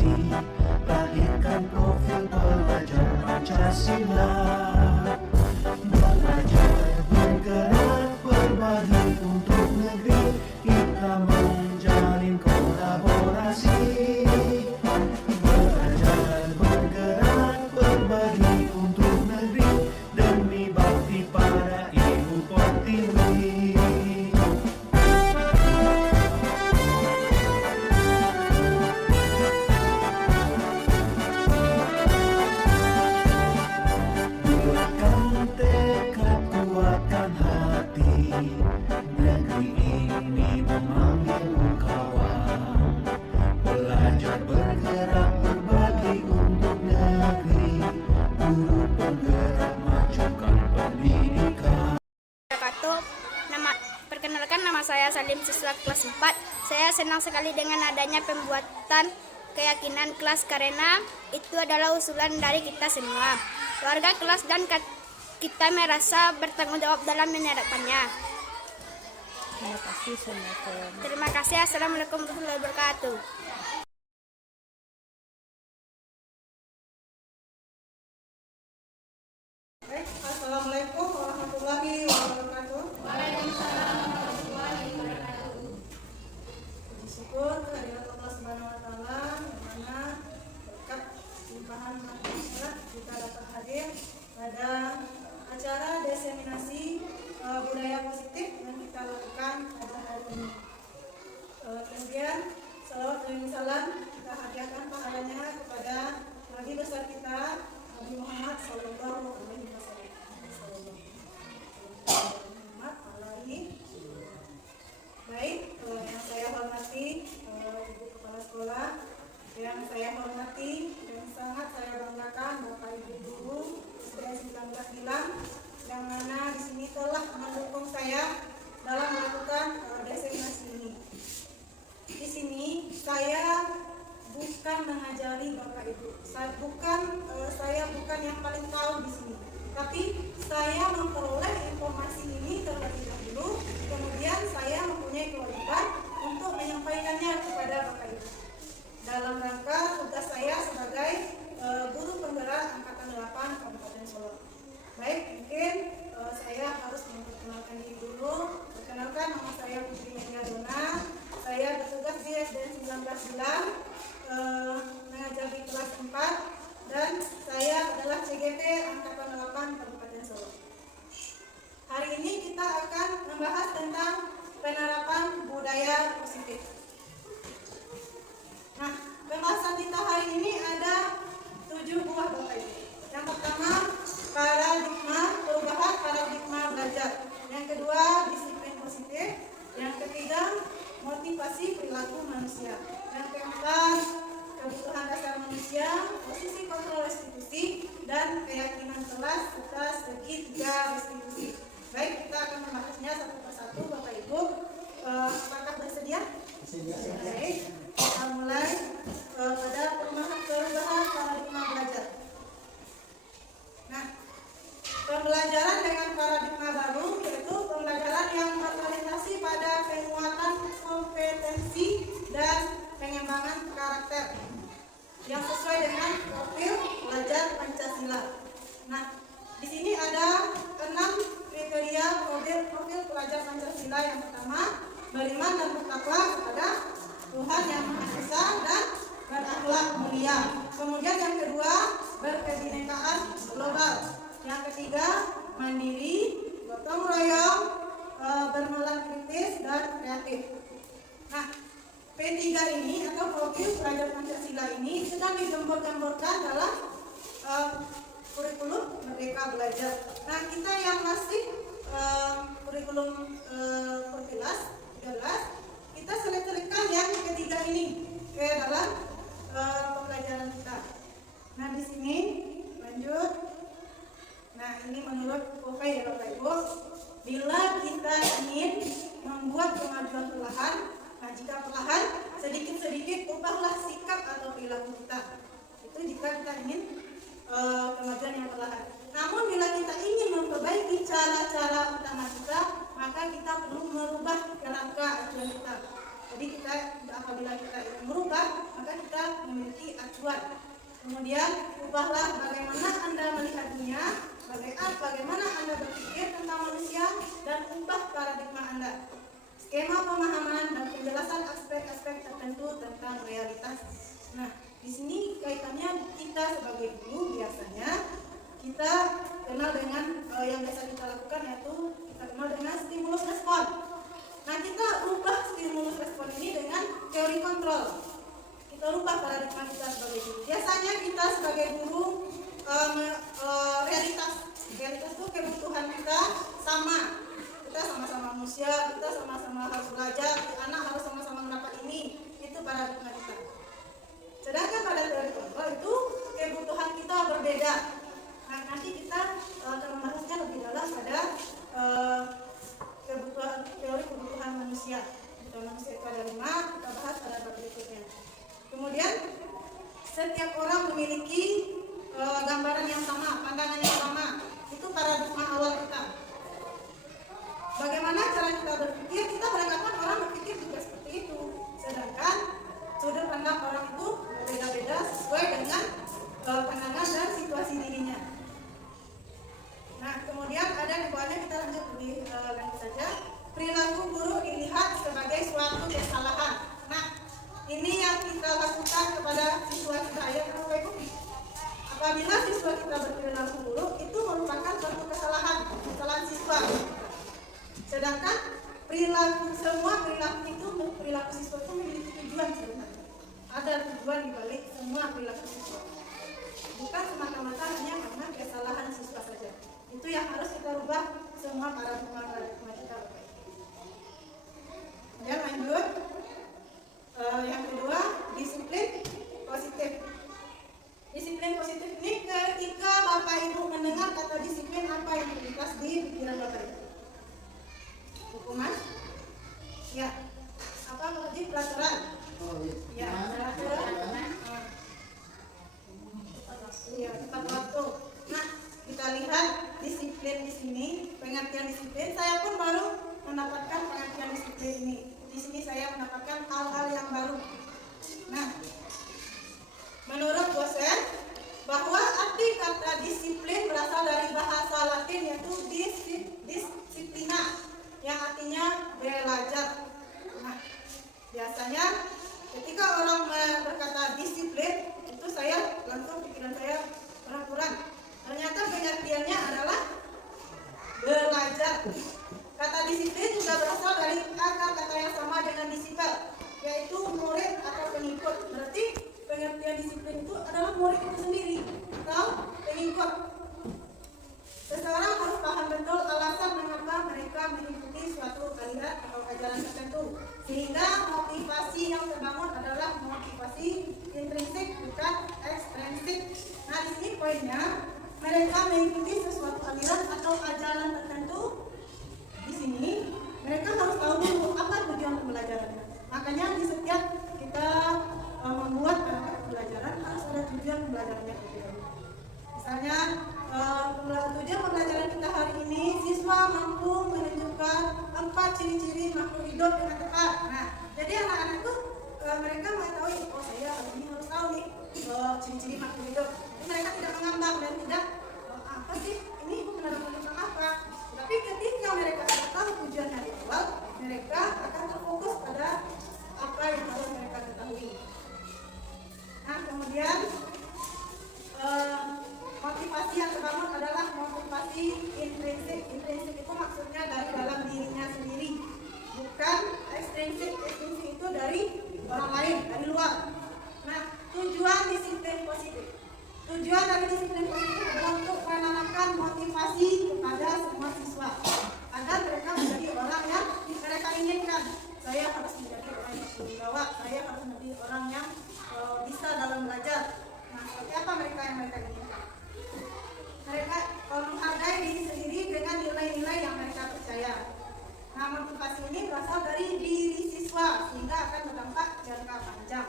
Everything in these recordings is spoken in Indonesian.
generasi, lahirkan profil pelajar Pancasila. Belajar, bergerak, berbagi untuk negeri, kita menjalin kolaborasi. Belajar, bergerak, berbagi untuk negeri, demi bakti para ibu pertiwi. Bulatkan tekad, kuatkan hati, negeri ini memanggilmu kawan. Belajar, bergerak, berbagi untuk negeri, guru penggerak, majukan pendidikan. Perkenalkan, nama saya Salim, siswa kelas 4. Saya senang sekali dengan adanya pembuatan keyakinan kelas karena itu adalah usulan dari kita semua. Warga kelas dan kita merasa bertanggung jawab dalam menerapkannya. Terima kasih. Assalamualaikum warahmatullahi wabarakatuh. Assalamualaikum warahmatullahi wabarakatuh. Bersyukur kehadirat Allah Subhanahu wa taala yang mana berkat limpahan rahmat kita dapat hadir pada acara diseminasi budaya positif yang kita lakukan pada hari ini. Kemudian salawat dan salam kita hadiahkan pahalanya kepada Nabi besar kita Nabi Muhammad Sallallahu Alaihi Wasallam. Baik, yang saya hormati Ibu Kepala Sekolah, yang saya hormati dan sangat saya banggakan Bapak Ibu Guru SD 19 Gilang, yang mana di sini telah mendukung saya dalam melakukan diseminasi ini. Di sini saya bukan mengajari Bapak Ibu, saya bukan yang paling tahu di sini, tapi saya memperoleh informasi ini terlebih dahulu, kemudian saya mempunyai kewajiban untuk menyampaikannya kepada Bapak Ibu dalam rangka tugas saya sebagai guru penggerak angkatan 8 Kabupaten Solo. Baik, mungkin saya harus memperkenalkan diri dulu. Perkenalkan, nama saya Putri Media Dona. Saya bertugas di SD 19 Gilang, mengajar di kelas 4, dan saya adalah CGT angkatan 8 Kabupaten Solo. Hari ini kita akan membahas tentang penerapan budaya positif. Nah, pembahasan kita hari ini ada 7 buah Bapak Ibu. Yang pertama, perubahan paradigma belajar. Yang kedua, disiplin positif. Yang ketiga, motivasi perilaku manusia. Yang keempat, kebutuhan dasar manusia, posisi kontrol restitusi, dan keyakinan kelas serta segitiga restitusi. Baik, kita akan membahasnya satu persatu, Bapak Ibu. Apakah bersedia? Baik, kita mulai pada perubahan paradigma belajar. Nah, pembelajaran dengan paradigma baru yaitu pembelajaran yang berorientasi pada penguatan kompetensi dan pengembangan karakter yang sesuai dengan profil pelajar Pancasila. Nah, di sini ada 6 kriteria profil pelajar Pancasila. Yang pertama, beriman dan bertakwa kepada Tuhan Yang Maha Esa dan berakhlak mulia. Kemudian yang kedua, berkebinekaan global. Yang ketiga, mandiri, gotong royong, bernalar kritis dan kreatif. Nah, P3 ini atau profil pelajar Pancasila ini sedang digembor-gemborkan dalam kurikulum Merdeka Belajar. Nah, kita yang masih kurikulum Pertilas 13, kita selipkan yang ketiga ini ke dalam pembelajaran kita. Nah, di sini lanjut. Nah, ini menurut Kofi ya Bapak Ibu. Bila kita ingin membuat kemajuan perlahan, nah jika perlahan, sedikit-sedikit ubahlah sikap atau perilaku kita. Itu jika kita ingin kemajuan yang perlahan. Namun bila kita ingin memperbaiki cara-cara utama kita, maka kita perlu merubah kerangka acuan kita. Jadi apabila kita ingin merubah, maka kita memiliki acuan. Kemudian ubahlah bagaimana Anda melihat dunia, bagaimana Anda berpikir tentang manusia, dan ubah paradigma Anda. Skema pemahaman dan penjelasan aspek-aspek tertentu tentang realitas. Nah, di sini kaitannya kita sebagai guru biasanya kita kenal dengan yang biasa kita lakukan, yaitu kita kenal dengan stimulus respon. Nah, kita ubah stimulus respon ini dengan teori kontrol. Kita ubah paradigma kita sebagai guru. Biasanya kita sebagai guru realitas itu kebutuhan kita sama. Kita sama-sama manusia, kita sama-sama harus belajar, anak harus sama-sama mendapat ini. Itu paradigma kita. Sedangkan pada teori kontrol itu kebutuhan kita berbeda. Nah, nanti kita akan membahasnya lebih dalam pada teori kebutuhan manusia. Kebutuhan manusia itu ada 5, kita bahas pada bab berikutnya. Kemudian setiap orang memiliki gambaran yang sama, pandangan yang sama. Itu paradigma awal kita. Bagaimana cara kita berpikir? Kita beranggapan orang berpikir juga seperti itu. Sedangkan sudut pandang orang itu berbeda-beda sesuai dengan pandangan dan situasi dirinya. Nah, kemudian ada di bawahnya, kita lanjut lebih lanjut saja. Perilaku guru dilihat sebagai suatu kesalahan. Nah, ini yang kita lakukan kepada siswa kita ya, Bapak Ibu. Apabila siswa kita berperilaku buruk, itu merupakan suatu kesalahan siswa. Sedangkan semua perilaku siswa itu memiliki tujuan sebenarnya. Ada tujuan di balik semua perilaku siswa. Bukan semata-mata hanya karena kesalahan siswa saja. Itu yang harus kita rubah semua paradigma kita. Kemudian lanjut. Yang kedua, disiplin positif. Disiplin positif ini ketika Bapak Ibu mendengar kata disiplin, apa yang terlintas di pikiran Bapak Ibu? Hukuman? Ya. Apa berarti peraturan? Ya, peraturan. Ya, tepat waktu. Nah, kita lihat disiplin di sini, pengertian disiplin. Saya pun baru mendapatkan pengertian disiplin ini. Di sini saya mendapatkan hal-hal yang baru. Nah, menurut dosen bahwa arti kata disiplin berasal dari bahasa Latin, yaitu disciplina, yang artinya belajar. Nah, biasanya ketika orang berkata disiplin, itu saya langsung pikiran saya kurang-kurang. Ternyata pengertiannya adalah belajar. Kata disiplin juga berasal dari kata yang sama dengan disipel, yaitu murid atau pengikut. Berarti pengertian disiplin itu adalah murid itu sendiri atau pengikut. Seseorang harus paham betul alasan mengapa mereka mengikuti suatu aliran atau ajaran tertentu, sehingga motivasi yang terbangun adalah motivasi intrinsik, bukan ekstrinsik. Nah, di sini poinnya, mereka mengikuti sesuatu aliran atau ajaran tertentu. Di sini mereka harus tahu dulu apa tujuan pembelajarannya. Makanya di setiap kita membuat pembelajaran harus ada tujuan pembelajarannya. Misalnya tujuan pembelajaran kita hari ini, siswa mampu menunjukkan 4 ciri-ciri makhluk hidup dengan tepat. Nah, jadi anak-anak itu mereka mengetahui, oh saya hari ini harus tahu nih ciri-ciri makhluk hidup. Jadi mereka tidak mengambang dan tidak apa sih ini benar-benar tentang apa. Tapi ketika mereka sudah tahu tujuannya di awal, mereka akan terfokus pada apa yang harus mereka ketahui. Nah, kemudian motivasi yang terbangun adalah motivasi intrinsik. Intrinsik itu maksudnya dari dalam dirinya sendiri, bukan ekstrinsik. Ekstrinsik itu dari orang lain, dari luar. Nah, tujuan disiplin positif. Tujuan dari disiplin positif adalah untuk menanamkan motivasi kepada semua siswa agar mereka menjadi orang yang mereka inginkan. Saya harus menjadi orang yang berwibawa, saya harus menjadi orang yang bisa dalam belajar. Nah, seperti apa mereka inginkan? Mereka menghargai diri sendiri dengan nilai-nilai yang mereka percaya. Nah, motivasi ini berasal dari diri siswa sehingga akan berdampak jangka panjang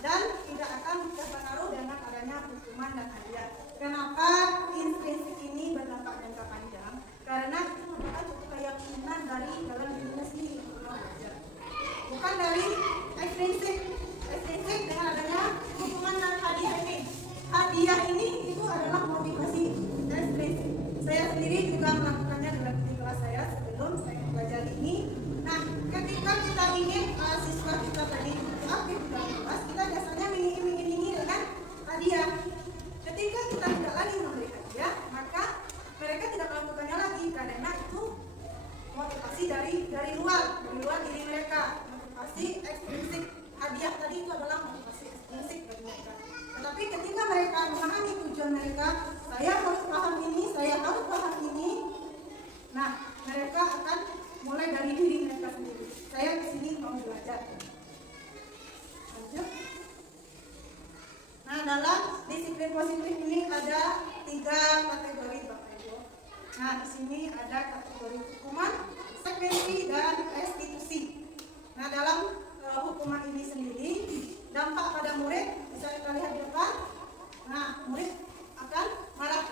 dan tidak akan terpengaruh dengan adanya hukuman dan hadiah. derajat. Lanjut. Nah, dalam disiplin positif ini ada 3 kategori Bapak Ibu. Nah, di sini ada kategori hukuman, konsekuensi, dan restitusi. Nah, dalam hukuman ini sendiri dampak pada murid bisa kita lihat di depan. Nah, murid akan marah,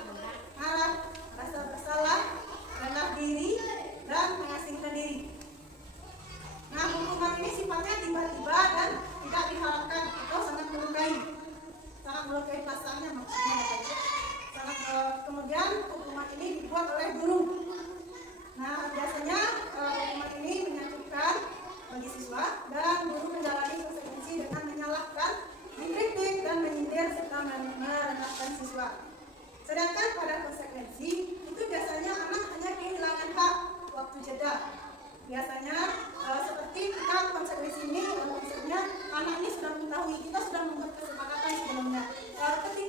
rasa bersalah, rendah diri, dan mengasingkan diri. Nah, hukuman ini sifatnya tiba-tiba dan tidak diharapkan atau sangat melukai perasaannya maksudnya. Kemudian hukuman ini dibuat oleh guru. Nah, biasanya hukuman ini menyakitkan bagi siswa dan guru menjalani konsekuensi dengan menyalahkan, mengkritik, dan menyindir serta merendahkan siswa. Sedangkan pada konsekuensi itu biasanya anak hanya kehilangan hak waktu jeda. Biasanya seperti kita konsekuensi ini maksudnya anak ini sudah mengetahui, kita sudah membuat kesepakatan sebelumnya.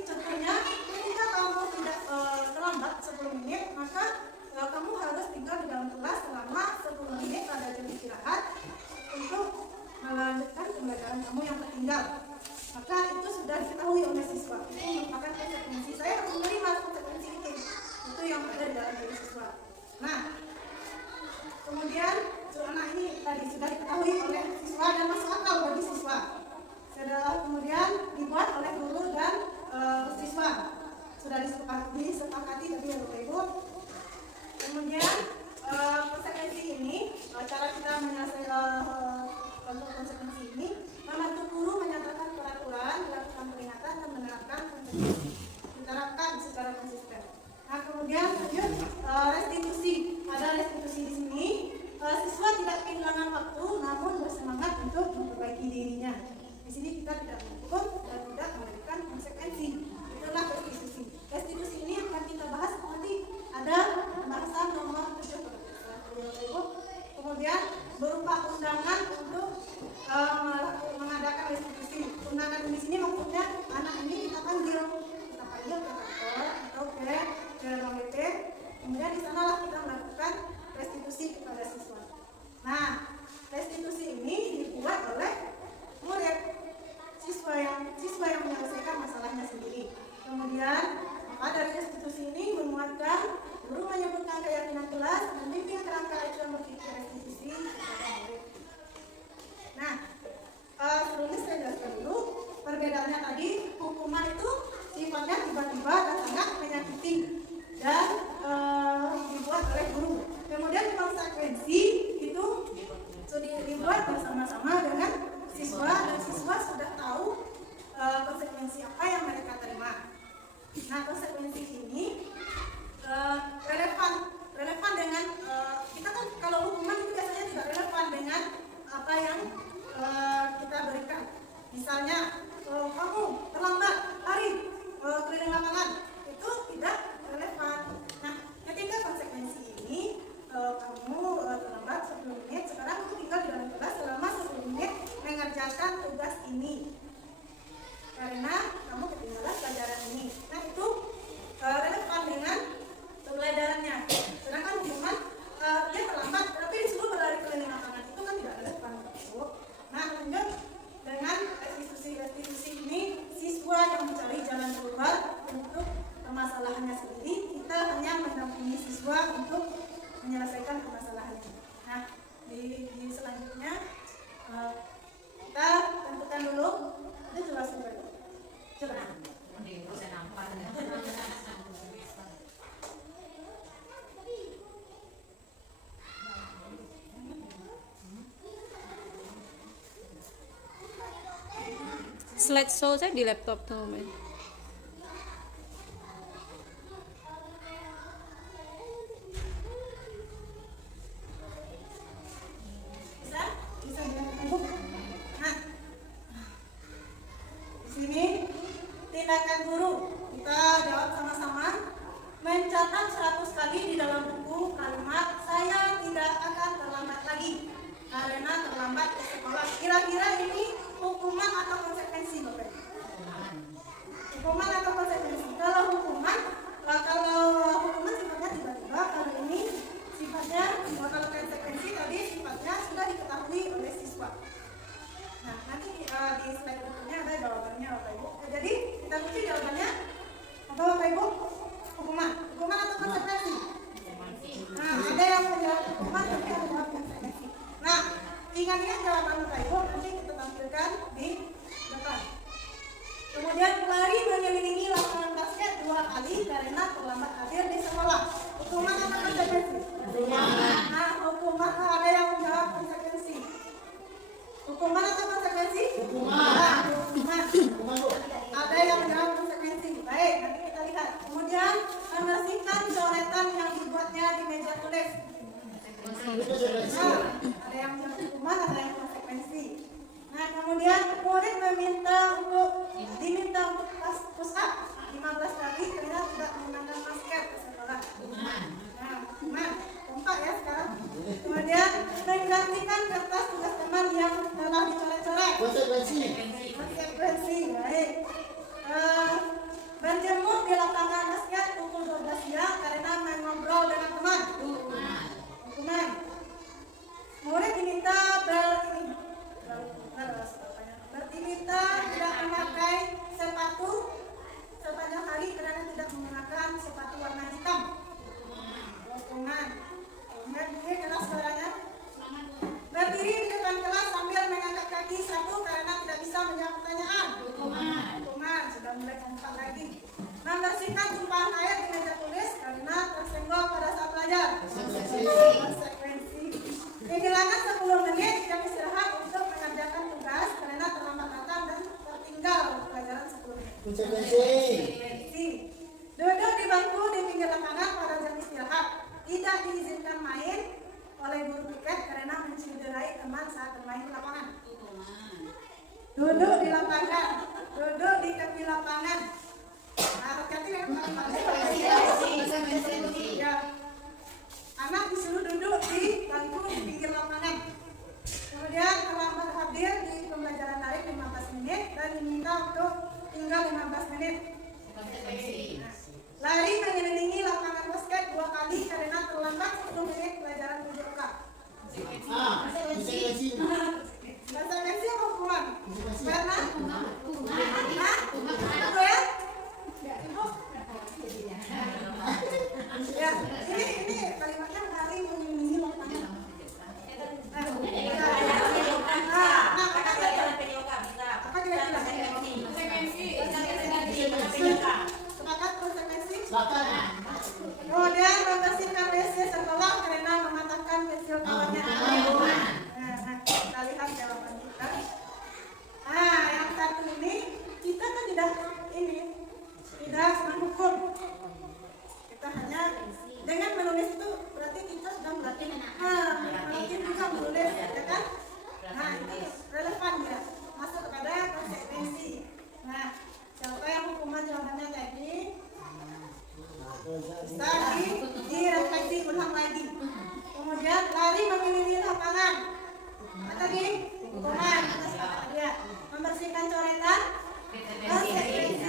Contohnya ketika kamu tidak terlambat 10 menit, maka kamu harus tinggal di dalam kelas selama 10 menit pada jam istirahat untuk melanjutkan pembelajaran kamu yang tertinggal. Maka itu sudah diketahui oleh siswa. Itu merupakan konsekuensi. Saya harus menerima konsekuensi itu. Itu yang ada di dalam diri siswa. Nah, kemudian anak ini tadi sudah diketahui oleh siswa dan masuk akal bagi siswa. Setelah kemudian dibuat oleh guru dan siswa. Sudah disepakati tadi ya Bapak Ibu. Kemudian konsekuensi ini, cara kita menyelesaikan konsekuensi ini, membantu guru menyatakan peraturan, melakukan peringatan, dan menerapkan konsekuensi, diterapkan secara konsisten. Nah, kemudian lanjut restitusi. Ada restitusi di sini. Siswa tidak kehilangan waktu, namun bersemangat untuk memperbaiki dirinya. Di sini kita tidak menghukum dan tidak memberikan konsekuensi. Itulah restitusi. Restitusi ini akan kita bahas nanti. Ada pembahasan nomor 7. Kemudian berupa undangan untuk mengadakan restitusi. Undangan di sini maksudnya anak ini kita panggil ke kantor atau ke ruang BP. Kemudian di sanalah kita melakukan restitusi kepada siswa. Nah, restitusi ini dibuat oleh murid, siswa yang menyelesaikan masalahnya sendiri. Kemudian dari restitusi ini menguatkan guru menyebutkan keyakinan kelas, membimbing kerangka acuan berpikir restitusi kepada murid. Nah, sebelumnya saya jelaskan dulu perbedaannya tadi. Hukuman itu sifatnya tiba-tiba dan sangat menyakiti dan dibuat oleh guru. Kemudian konsekuensi itu sudah dibuat bersama-sama dengan siswa dan siswa sudah tahu konsekuensi apa yang mereka terima. Nah, konsekuensi ini relevan dengan kita kan kalau hukuman itu biasanya tidak relevan dengan apa yang kita berikan. Misalnya kamu terlambat hari keliling lapangan, itu tidak relevan. Nah, ketika konsekuensi ini kamu terlambat 10 menit, sekarang kamu tinggal di dalam kelas selama 10 menit mengerjakan tugas ini karena kamu ketinggalan pelajaran ini. Nah, itu relevan dengan pembelajarannya. Sedangkan hukuman dia terlambat tapi disuruh berlari keliling lapangan, itu kan tidak relevan. Nah, lanjut dengan restitusi ini, siswa yang mencari jalan keluar untuk permasalahannya sendiri. Kita hanya mendampingi siswa untuk menyelesaikan permasalahannya. Nah, di selanjutnya kita tentukan dulu. Itu jelas sampai jelas. Slideshow saya di laptop tuh, Mbak. Bisa dilakukan. Nah, di sini tindakan guru kita jawab sama-sama. Mencatat 100 kali di dalam buku kalimat saya tidak akan terlambat lagi karena terlambat ke sekolah. Kira-kira ini hukuman atau konsekuensi, Bapak? Hukuman atau konsekuensi? Kalau hukuman sifatnya tiba-tiba, kalau ini sifatnya, kalau konsekuensi tadi sifatnya sudah diketahui oleh siswa. Kemudian lari mengelilingi lapangan basket 2 kali karena terlambat hadir di sekolah. Hukuman atau konsekuensi? Nah, hukuman ada yang menjawab konsekuensi. Hukuman atau konsekuensi? Hukuman. Hukuman. Ada yang menjawab konsekuensi. Baik, nanti kita lihat. Kemudian membersihkan coretan yang dibuatnya di meja tulis. Nah, ada yang menjawab hukuman, ada yang konsekuensi. Nah, kemudian murid diminta untuk push up 15 kali karena tidak menggunakan masker ke sekolah. Nah, kompak ya sekarang. Kemudian menggantikan kertas tugas teman yang telah dicoret-coret. Konsekuensi. Baik. Berjemur di lapangan basket pukul 12 siang karena mengobrol dengan teman. Hukuman. Murid diminta diminta tidak memakai sepatu sepanjang hari karena tidak menggunakan sepatu warna hitam. Hukuman. Kemudian ini kelas suaranya. Berdiri di depan kelas sambil mengangkat kaki satu karena tidak bisa menjawab pertanyaan. Hukuman. Sudah mulai kompak lagi. Membersihkan tumpahan air di meja tulis karena tersenggol pada saat belajar. Konsekuensi. Kehilangan 10 menit jam istirahat untuk mengerjakan tugas karena terlambat datang dan tertinggal pelajaran 10 menit. Konsekuensi. Duduk di bangku di pinggir lapangan pada jam istirahat. Tidak diizinkan main oleh guru piket karena mencederai teman saat bermain di lapangan. Duduk di lapangan. Duduk di tepi lapangan. Hati-hati ya. Anak disuruh duduk di bangku di pinggir lapangan. Kemudian terlambat hadir di pembelajaran daring 15 menit dan diminta untuk tinggal 15 menit. Lari mengelilingi lapangan basket 2 kali karena terlambat 10 menit pelajaran PJOK. Konsekuensi apa hukuman? Karena apa ya? Ya, ini kalimatnya lari mengelilingi lapangan. Apa kira-kira? Sepakat konsekuensi? Kemudian membersihkan WC sekolah karena mematahkan pensil kawannya. Nah, kita lihat jawaban kita. Yang satu ini kita kan tidak menghukum. Kita hanya dengan menulis itu berarti kita sudah melatih juga menulis, ya kan? Nah, ini relevan ya, masuk kepada konsekuensi. Nah, siapa yang hukuman jawabannya tadi? Bisa direfleksi ulang lagi. Kemudian lari mengelilingi lapangan. Apa tadi? Hukuman. Ya, membersihkan coretan. Konsekuensi.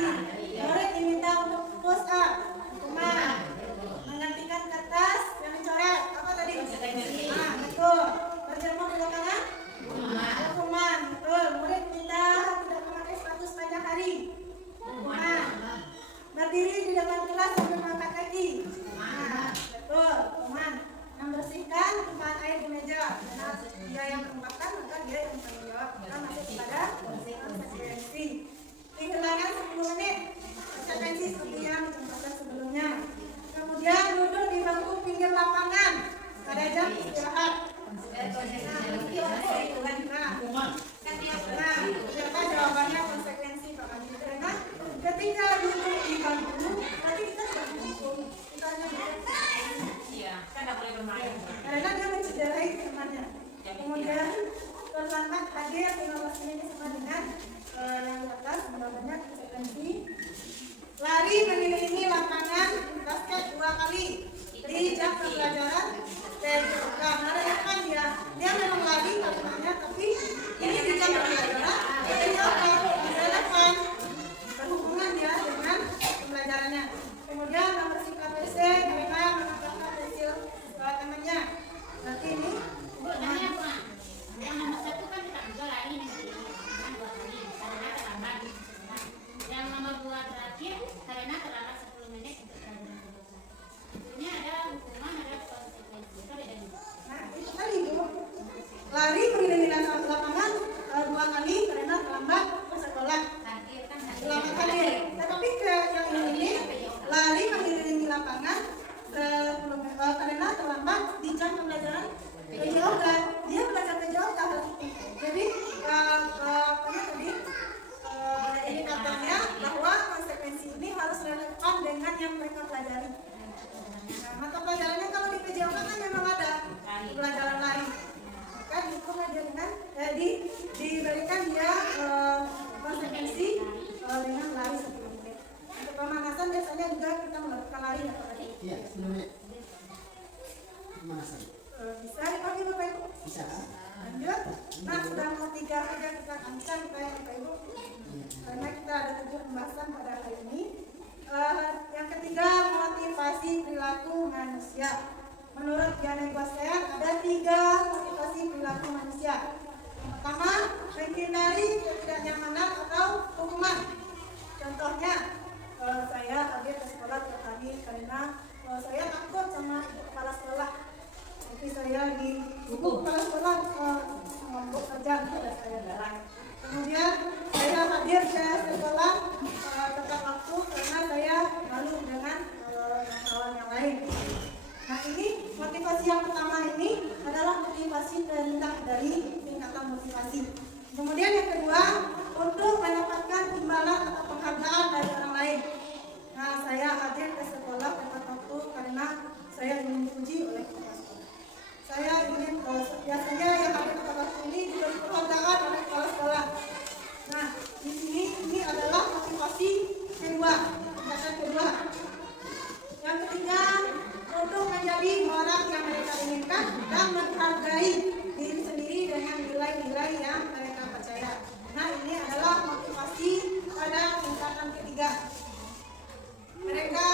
Murid diminta untuk push up. Hukuman. Menggantikan kertas yang dicoret. Apa tadi? Betul. Berjemur di lapangan. Hukuman. Betul. Murid diminta tidak memakai sepatu sepanjang hari. Hukuman. Berdiri di depan kelas sambil mengangkat kaki. Betul. Hukuman. Membersihkan tumpahan air di meja. Karena dia yang menumpahkan, maka dia yang bertanggung jawab. Kita masuk kepada konsekuensi. Kehilangan 10 menit. Konsekuensi seperti yang dicontohkan sebelumnya. Kemudian duduk di bangku pinggir lapangan pada jam istirahat. Siapa jawabannya konsekuensi Pak Adi? Karena ketika duduk di bangku, berarti kita tidak menghukum. Kita hanya karena dia mencederai temannya. Kemudian terlambat hadir 15 menit sama dengan yang di atas, jawabannya konsekuensi. Lari mengelilingi lapangan basket 2 kali di jam pembelajaran PJOK. Relevan ya, dia memang lari kalimatnya, tapi ini di jam pembelajaran PJOK. Relevan, berhubungan ya dengan pembelajarannya. Kemudian membersihkan WC karena menambahkan pensil temannya. Berarti ini Yang nomor 1 kan kita juga lari nanti. Contohnya bahwa konsekuensi ini harus relevan dengan yang mereka pelajari. Nah, mata pelajarannya kalau di PJOK kan memang ada pelajaran lain. Maka dihukum aja dengan diberikan dia konsekuensi dengan lari 10 menit. Untuk pemanasan biasanya juga kita melakukan lari atau tadi. Iya, 10 menit. Pemanasan. Bisa dipakai Bapak Ibu. Bisa. Lanjut. Nah, sudah mau 3 saja kita ancam Bapak Ibu. Karena kita ada 7 pembahasan pada hari ini. Yang ketiga, motivasi perilaku manusia. Menurut Diana Guastean ada 3 motivasi perilaku manusia. Yang pertama, menghindari ketidaknyamanan atau hukuman. Contohnya, saya hadir ke sekolah tiap hari karena saya takut sama ibu kepala sekolah. Tapi saya di ibu kepala sekolah ngomong saja pada saya darah. Kemudian saya hadir ke sekolah tepat waktu karena saya malu dengan kawan yang lain. Nah, ini motivasi yang pertama ini adalah motivasi terendah dari tingkatan motivasi. Kemudian yang kedua, untuk mendapatkan imbalan atau penghargaan dari orang lain. Nah, saya hadir ke sekolah tepat waktu karena saya ingin dipuji oleh kepala sekolah. Saya ingin biasanya yang hadir tepat waktu ini diberi penghargaan oleh kepala sekolah. Nah, di sini ini adalah motivasi kedua, tingkatan kedua. Yang ketiga, untuk menjadi orang yang mereka inginkan dan menghargai diri sendiri dengan nilai-nilai yang mereka percaya. Nah, ini adalah motivasi pada tingkatan ketiga. Mereka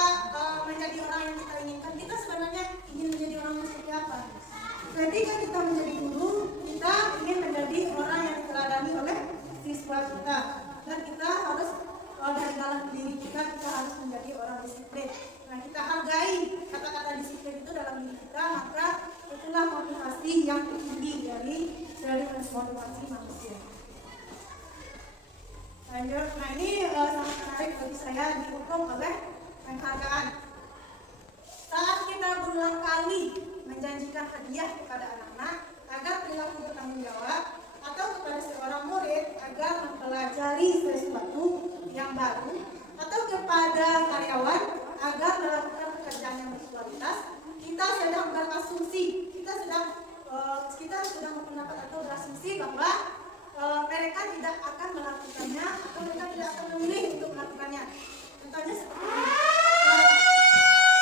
menjadi orang yang kita inginkan. Kita sebenarnya ingin menjadi orang yang seperti apa? Ketika kita menjadi guru, kita ingin menjadi orang yang diteladani oleh siswa kita. Dan kita harus dari dalam diri kita harus menjadi orang disiplin. Nah, kita hargai kata-kata disiplin itu dalam diri kita, maka itulah motivasi yang tertinggi dari motivasi manusia. Lanjut, nah ini sangat menarik bagi saya, dihukum oleh penghargaan. Saat kita berulang kali menjanjikan hadiah kepada anak-anak agar perilaku bertanggung jawab, atau kepada seorang murid agar mempelajari sesuatu yang baru, atau kepada karyawan agar melakukan pekerjaan yang berkualitas, kita sedang berasumsi, kita sedang berpendapat atau berasumsi bahwa mereka tidak akan melakukannya atau mereka tidak akan memilih untuk melakukannya. Contohnya seperti ini.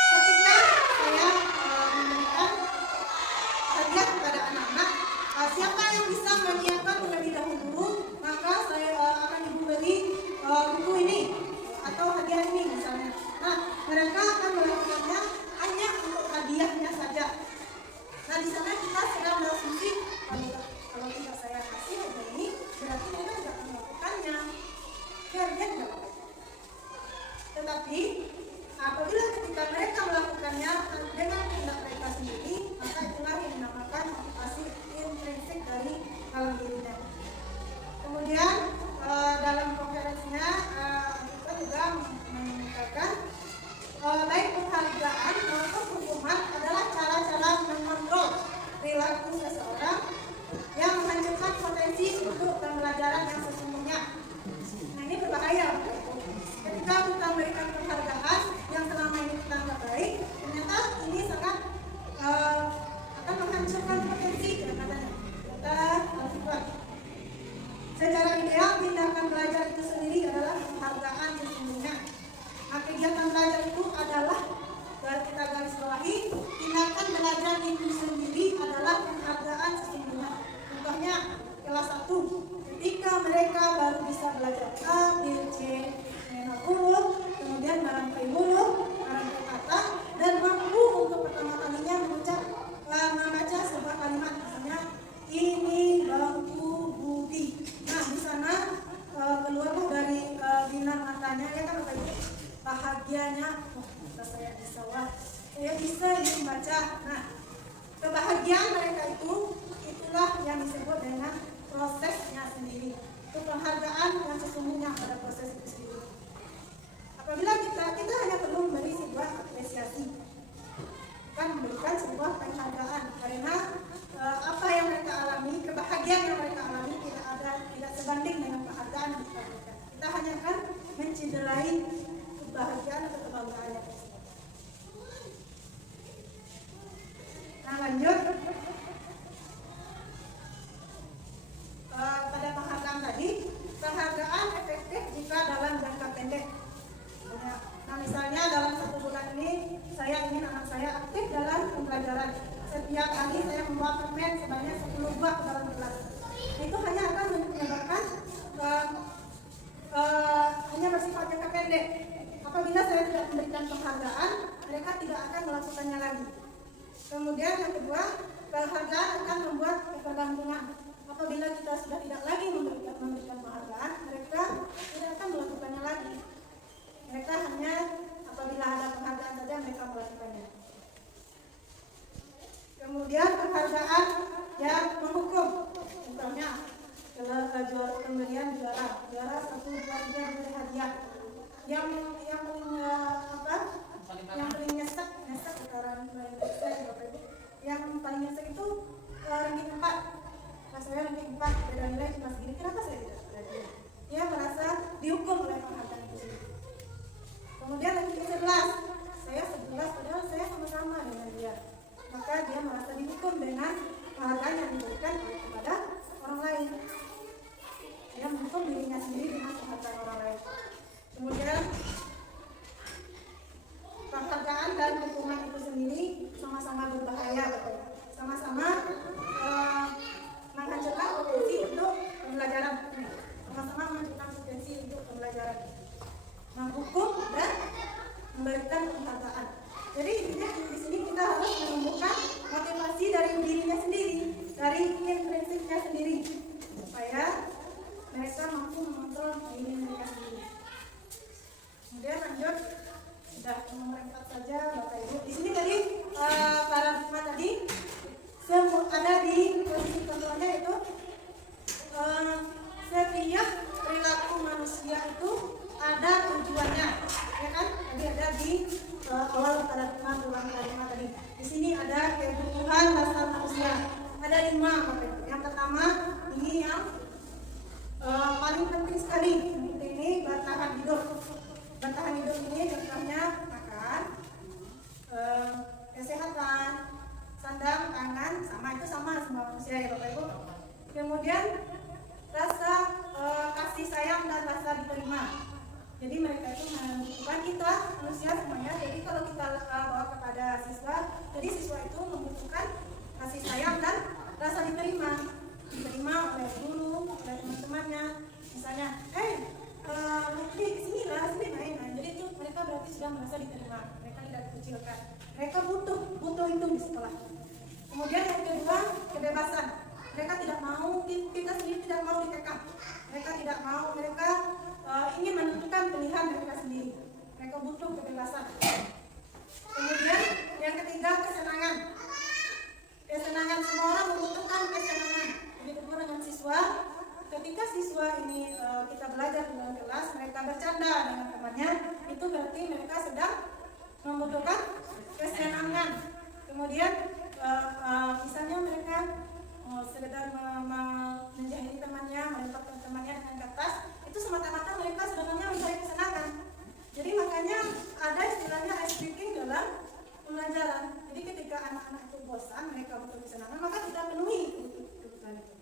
Ketika saya memberikan hadiah kepada anak-anak, siapa yang bisa menyiapkan terlebih dahulu, maka saya akan diberi buku ini atau hadiah ini misalnya. Nah, mereka akan melakukannya hanya untuk hadiahnya saja. Nah, di sana kita sedang berasumsi kalau tidak saya kasih hadiah ini, berarti mereka tidak akan melakukannya. Biar dia tidak melakukan. Tetapi apabila ketika mereka melakukannya dengan kehendak mereka sendiri, maka itulah yang dinamakan motivasi intrinsik dari dalam dirinya. Kemudian dalam konferensinya kita juga mengatakan baik penghargaan maupun hukuman adalah cara-cara mengontrol perilaku seseorang yang menghancurkan potensi untuk pembelajaran yang sesungguhnya. Nah, ini berbahaya. Ketika kita memberikan penghargaan yang selama ini kita anggap baik, ternyata ini sangat akan menghancurkan potensi katanya. Kita harus buat. Secara ideal, tindakan belajar itu sendiri adalah penghargaan sesungguhnya. Nah, kegiatan belajar itu adalah, kita garis bawahi, tindakan belajar itu sendiri adalah penghargaan sesungguhnya. Contohnya, kelas 1, ketika mereka baru bisa belajar A, B, C, mengenal huruf, kemudian merangkai huruf, merangkai kata, dan mampu untuk pertama kalinya membaca sebuah kalimat, misalnya ini bangku Budi. Nah, di sana keluarlah dari binar matanya, ya kan Bapak Ibu, bahagianya, saya bisa, saya bisa ini membaca. Nah, kebahagiaan mereka itulah yang disebut dengan prosesnya sendiri. Itu penghargaan yang sesungguhnya pada proses itu sendiri. Apabila kita hanya perlu memberi sebuah apresiasi, bukan memberikan sebuah penghargaan, karena apa yang mereka alami, kebahagiaan yang mereka alami tidak sebanding dengan penghargaan yang kita berikan. Kita hanya kan menciderai kebahagiaan atau kebanggaannya. Nah, lanjut. Pada penghargaan tadi, penghargaan efektif jika dalam jangka pendek. Nah, misalnya dalam 1 bulan ini saya ingin anak saya aktif dalam pembelajaran. Setiap hari saya membawa permen sebanyak 10 buah ke dalam kelas. Itu hanya akan menyebabkan hanya bersifat jangka pendek. Apabila saya tidak memberikan penghargaan, mereka tidak akan melakukannya lagi. Kemudian yang kedua, penghargaan akan membuat ketergantungan. Apabila kita sudah tidak lagi memberikan penghargaan, mereka tidak akan melakukannya lagi. Mereka hanya apabila ada penghargaan saja mereka melakukannya. Kemudian penghargaan yang menghukum, misalnya pemberian juara 1, 2, 3 diberi hadiah. Yang paling nyesek sekarang yang paling nyesek itu ranking 4. Nah, saya ranking 4, beda nilai cuma segini. Kenapa saya tidak ada? Dia merasa dihukum oleh penghargaan itu sendiri. Kemudian ranking 11, saya 11 padahal saya sama-sama dengan dia. Maka dia merasa dihukum dengan penghargaan yang diberikan kepada orang lain. Dia menghukum dirinya sendiri dengan penghargaan orang lain. Kemudian penghargaan dan hukuman itu sendiri sama-sama berbahaya, sama-sama menghancurkan potensi untuk pembelajaran, sama-sama menghancurkan potensi untuk pembelajaran, menghukum dan memberikan penghargaan. Jadi intinya di sini kita harus menemukan motivasi dari dirinya sendiri, dari intrinsipnya sendiri, supaya mereka mampu mengontrol diri mereka sendiri. Kemudian lanjut, sudah nomor 4 saja Bapak Ibu. Di sini tadi paradigma tadi ada di posisi kontrolnya itu setiap perilaku manusia itu ada tujuannya, ya kan? Tadi ada di awal paradigma tadi. Di sini ada kebutuhan dasar manusia. Ada 5 Bapak Ibu. Yang pertama ini yang paling penting sekali. Ini bertahan hidup. Bertahan hidup ini contohnya makan, kesehatan, sandang, pangan, itu sama semua manusia ya Bapak Ibu. Kemudian rasa kasih sayang dan rasa diterima. Jadi mereka itu membutuhkan kita manusia semuanya. Jadi kalau kita bawa kepada siswa, jadi siswa itu membutuhkan kasih sayang dan rasa diterima oleh guru, oleh teman-temannya. Misalnya, sini main. Jadi itu mereka berarti sudah merasa diterima. Mereka tidak dikucilkan. Mereka butuh itu di sekolah. Kemudian yang kedua, kebebasan. Mereka tidak mau, kita sendiri tidak mau dikekang. Mereka tidak mau, mereka ingin menentukan pilihan mereka sendiri. Mereka butuh kebebasan. Kemudian yang ketiga, kesenangan. Kesenangan, semua orang membutuhkan kesenangan. Begitu pula dengan siswa. Ketika siswa ini kita belajar di dalam kelas, mereka bercanda dengan temannya, itu berarti mereka sedang membutuhkan kesenangan. Kemudian misalnya mereka sekedar menjahili temannya, melempar temannya dengan kertas, itu semata-mata mereka sebenarnya mencari kesenangan. Jadi makanya ada istilahnya ice breaking dalam pembelajaran. Jadi ketika anak-anak itu bosan, mereka butuh kesenangan, maka kita penuhi kebutuhan itu.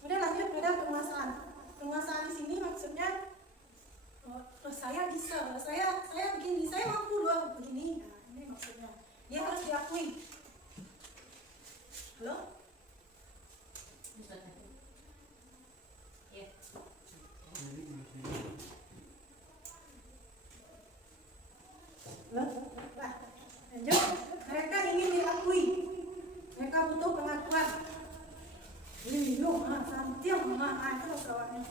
Kemudian lanjut pada penguasaan. Penguasaan di sini maksudnya saya bisa, saya begini, saya mampu loh begini. Nah, ini maksudnya. Dia harus diakui. Halo? Lanjut, mereka ingin diakui, mereka butuh pengakuan. Itu soalnya.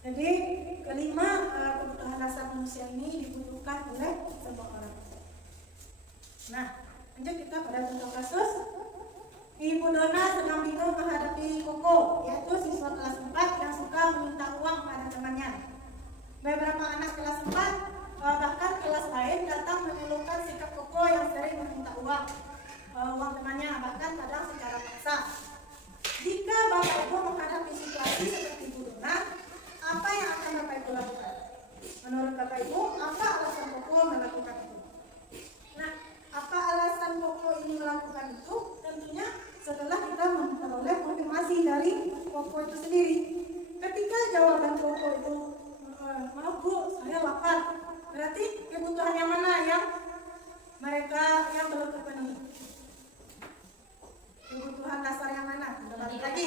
Jadi kelima, kebutuhan dasar manusia ini dibutuhkan oleh semua orang. Nah, lanjut kita pada contoh kasus. Ibu Dona sedang bingung menghadapi Koko, yaitu siswa kelas 4 yang suka meminta uang pada temannya. Beberapa anak kelas 4 bahkan kelas lain datang mengeluhkan sikap Koko yang sering meminta uang temannya, bahkan kadang secara paksa. Jika Bapak Ibu menghadapi situasi seperti Ibu Dona, apa yang akan Bapak Ibu lakukan? lapar. Berarti kebutuhan yang mana yang mereka yang belum terpenuhi? Kebutuhan dasar yang mana? Balik lagi.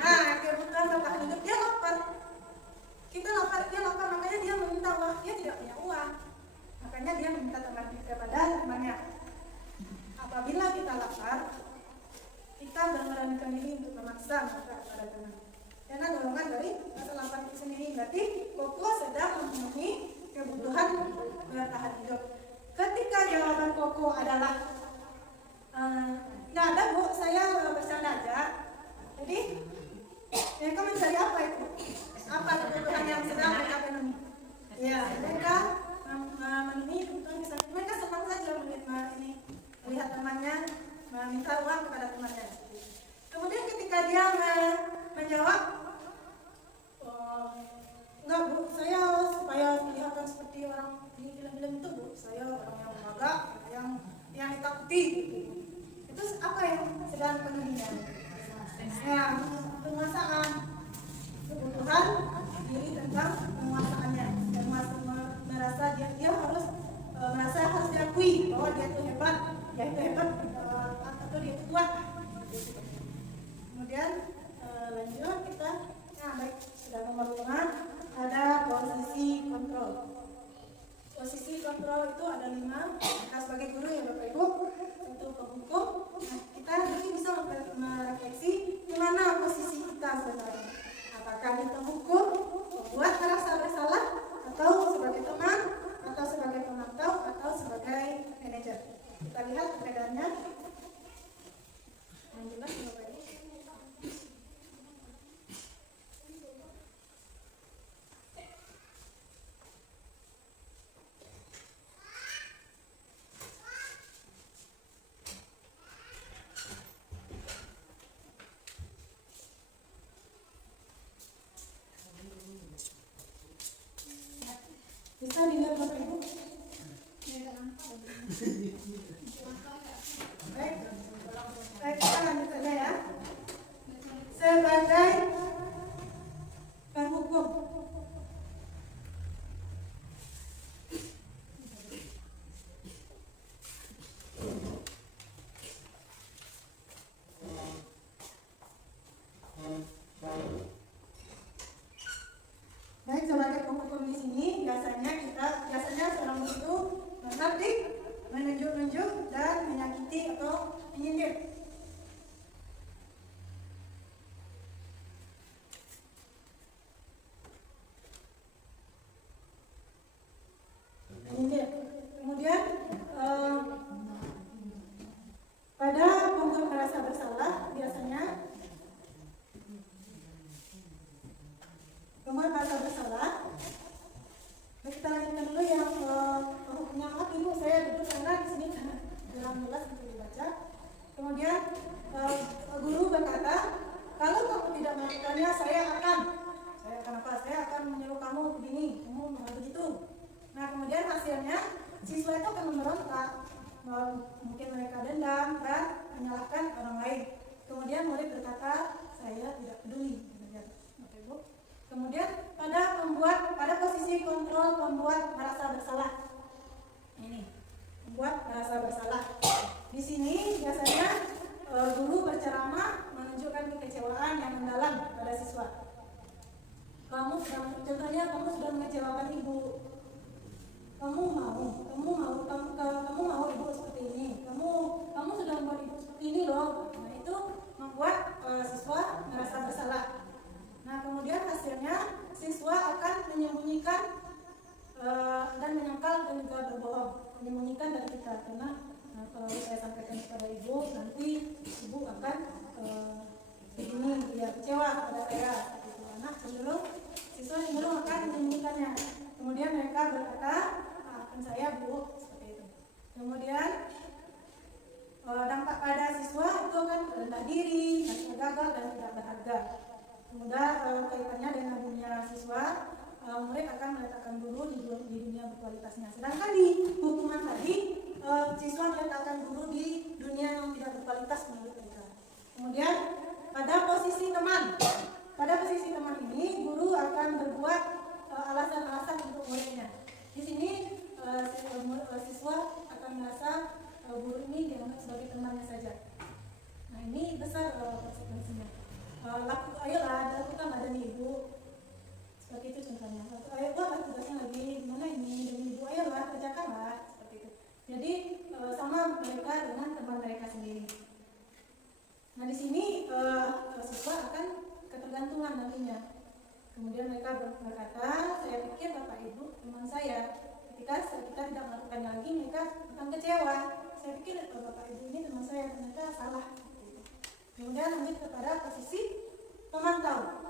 Nah, kebutuhan bertahan hidup, dia lapar. Kita lapar, dia lapar, makanya dia meminta uang. Dia tidak punya uang, makanya dia meminta teman kepada temannya. Apabila kita lapar, kita beranikan diri untuk memaksa kepada teman. Karena dorongan dari rasa lapar itu sendiri. Berarti Koko sedang memenuhi kebutuhan bertahan hidup. Ketika jawaban Koko adalah nggak ada Bu, saya bercanda aja. Jadi mereka mencari apa itu? Apa kebutuhan yang sedang mereka penuhi? Ya, mereka memenuhi kebutuhan misalnya. Mereka senang saja melihat temannya meminta uang kepada temannya. Kemudian ketika dia menjawab, enggak Bu, saya supaya kelihatan seperti orang di film-film itu Bu, saya orang yang megah, yang ditakuti. Itu apa yang sedang penuhinya? Ya, penguasaan, kebutuhan diri tentang penguasaannya, dan merasa dia harus merasa harus diakui bahwa dia itu hebat, atau dia itu kuat. Kemudian lanjut kita, nah baik, sudah nomor 5 ada posisi kontrol. Posisi kontrol itu ada 5. Kita sebagai guru ya Bapak Ibu, untuk penghukum, nah, kita nanti bisa merefleksi di mana posisi kita sebenarnya. Apakah di penghukum, membuat merasa bersalah, atau sebagai teman, atau sebagai pemantau, atau sebagai manajer. Kita lihat perbedaannya. Yang jelas Bapak Ibu. Bisa dilihat Bapak Ibu? Baik, kita lanjut saja ya. Sebagai penghukum, baik, sebagai penghukum di sini biasanya seorang itu menghardik, menunjuk-nunjuk, dan menyakiti atau menyindir. Kemudian pada penghukum merasa bersalah biasanya kemudian merasa bersalah. Kita lanjutkan dulu yang penghukumnya. Maaf Ibu, saya duduk karena di sini dalam jelas untuk dibaca. Kemudian guru berkata, kalau kamu tidak melakukannya, saya akan apa? Saya akan menyuruh kamu begini, kamu begitu. Nah, kemudian hasilnya siswa itu akan memberontak, mungkin mereka dendam dan menyalahkan orang lain. Kemudian murid berkata, saya tidak peduli. Oke Bu. Kemudian pada posisi kontrol membuat merasa bersalah. Ini membuat merasa bersalah. Di sini biasanya guru berceramah menunjukkan kekecewaan yang mendalam pada siswa. Contohnya kamu sudah mengecewakan ibu. Kamu mau ibu seperti ini. Kamu sudah membuat ibu seperti ini loh. Nah, itu membuat siswa merasa bersalah. Nah, kemudian hasilnya siswa akan menyembunyikan dan menyangkal dan juga berbohong, menyembunyikan dari kita, karena kalau saya sampaikan kepada ibu, nanti ibu akan begini, dia kecewa kepada saya. Nah, siswa cenderung akan menyembunyikannya. Kemudian mereka berkata, maafkan saya Bu, seperti itu. Kemudian dampak pada siswa itu akan rendah diri, gagal dan tidak berharga. Kemudian kaitannya dengan dunia siswa, murid akan meletakkan guru di dunia berkualitasnya. Sedangkan di hukuman tadi, siswa meletakkan guru di dunia yang tidak berkualitas menurut mereka. Kemudian pada posisi teman ini guru akan berbuat alasan-alasan untuk muridnya. konsekuensinya. Ayolah lakukan ada nih ibu, seperti itu contohnya. Ayolah tugasnya lagi gimana ini dan ibu, ayolah kerjakanlah, seperti itu. Jadi sama mereka dengan teman mereka sendiri. Nah di sini siswa akan ketergantungan nantinya. Kemudian mereka berkata, saya pikir bapak ibu teman saya. Ketika kita tidak melakukannya lagi, mereka akan kecewa. Saya pikir bapak ibu ini teman saya, ternyata salah. Kemudian lanjut kepada posisi pemantau.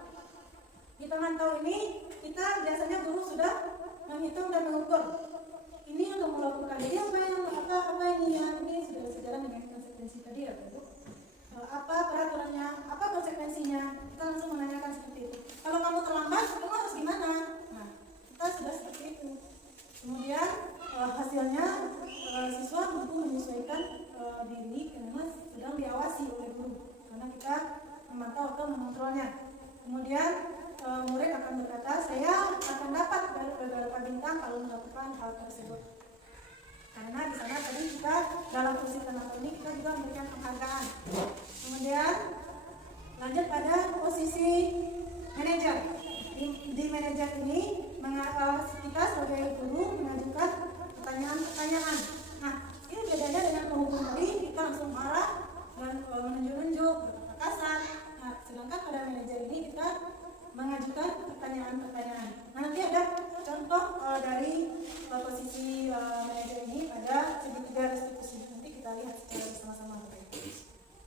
Di pemantau ini kita biasanya guru sudah menghitung dan mengukur. Ini untuk melakukan ini apa ini ya, ini sudah sejalan dengan konsekuensi tadi ya Bu. Apa peraturannya, apa konsekuensinya, kita langsung menanyakan seperti itu. Kalau kamu terlambat, kamu harus gimana? Nah, kita sudah seperti itu. Kemudian hasilnya siswa mampu menyesuaikan diri karena sedang diawasi oleh guru, karena kita memantau atau mengontrolnya. Kemudian murid akan berkata, saya akan dapat beberapa bintang kalau melakukan hal tersebut. Karena di sana tadi kita dalam posisi penonton ini kita juga memberikan penghargaan. Kemudian lanjut pada posisi manajer. Di manajer ini kita sebagai guru mengajukan pertanyaan-pertanyaan. Nah, ini bedanya dengan penghukum tadi, kita langsung marah dan menunjuk-nunjuk, berkata kasar. Nah, sedangkan pada manajer ini kita mengajukan pertanyaan-pertanyaan. Nah, nanti ada contoh dari posisi manajer ini pada segitiga restitusi. Nanti kita lihat secara bersama-sama.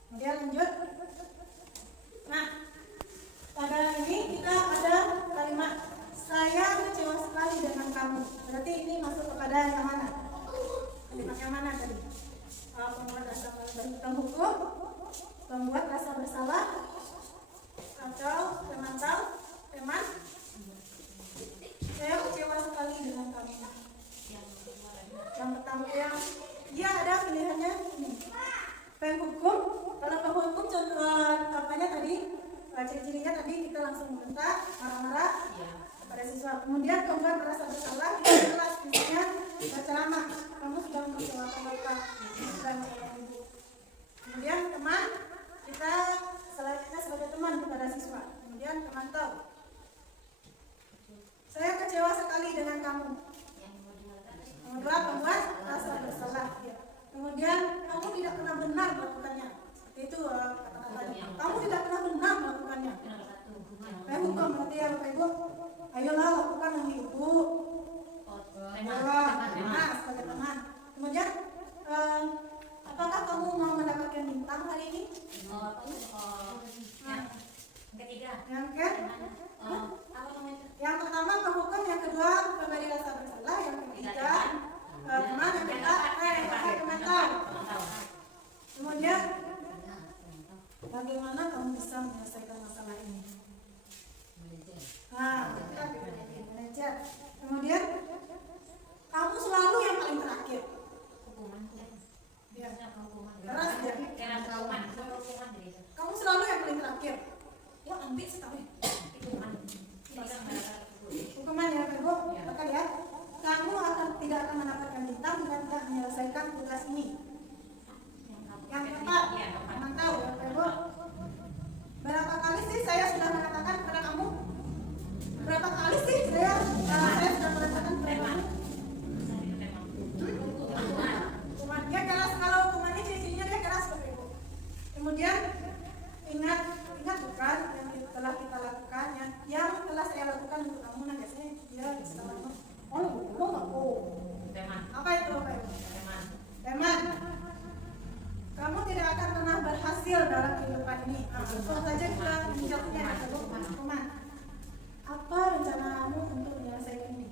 Kemudian lanjut. Nah, pada ini kita ada kalimat saya kecewa sekali dengan kamu. Berarti ini masuk kepada yang mana? Kalimat yang mana tadi? Pembuat rasa hukum, pembuat rasa bersalah, atau pemantau, teman. Saya kecewa sekali dengan kamu. Yang pertama yang dia ada pilihannya ini. Penghukum, kalau penghukum contoh apanya tadi? Ciri-cirinya tadi kita langsung membentak, marah-marah pada siswa. Kemudian pembuat merasa bersalah, kita jelas misalnya berceramah, kamu sudah mengecewakan bapak, sudah mengecewakan ibu. Kemudian teman, kita sebagai teman kepada siswa. Kemudian pemantau, saya kecewa sekali dengan kamu. Kedua, pembuat rasa bersalah. Kemudian kamu tidak pernah benar melakukannya. Seperti itu kata-katanya. Kamu tidak pernah benar melakukannya. Hukum berarti ya Bapak Ibu. Ayolah lakukan yang ibu. Nah, sebagai teman. Kemudian apakah kamu mau mendapatkan bintang hari ini? Yang pertama penghukum, yang kedua pemberi rasa bersalah, yang ketiga teman, yang keempat komentar. Kemudian bagaimana kamu bisa menyelesaikan masalah ini? Nah, kita manajer. Kemudian kamu selalu yang paling terakhir. Ya, keras ya. Kamu selalu yang paling terakhir. Ya, ambil sekali. Hukuman ya, Pak Ibu. Betul ya. Kamu tidak akan mendapatkan bintang jika tidak menyelesaikan tugas ini. Yang keempat, mantau ya, Pak Ibu. Berapa kali sih saya sudah mengatakan kepada kamu? Berapa kali sih saya sudah mengatakan kepada kamu? Hukuman. Dia keras, kalau hukuman ini ciri-cirinya dia keras, Pak Ibu. Kemudian ingat bukan yang telah kita lakukan, yang telah saya lakukan untuk kamu. Nah biasanya dia setelah apa itu Pak Ibu? Teman. Kamu tidak akan pernah berhasil dalam kehidupan ini. Langsung saja kita menjawabnya. Teman. Apa rencanamu untuk menyelesaikan ini?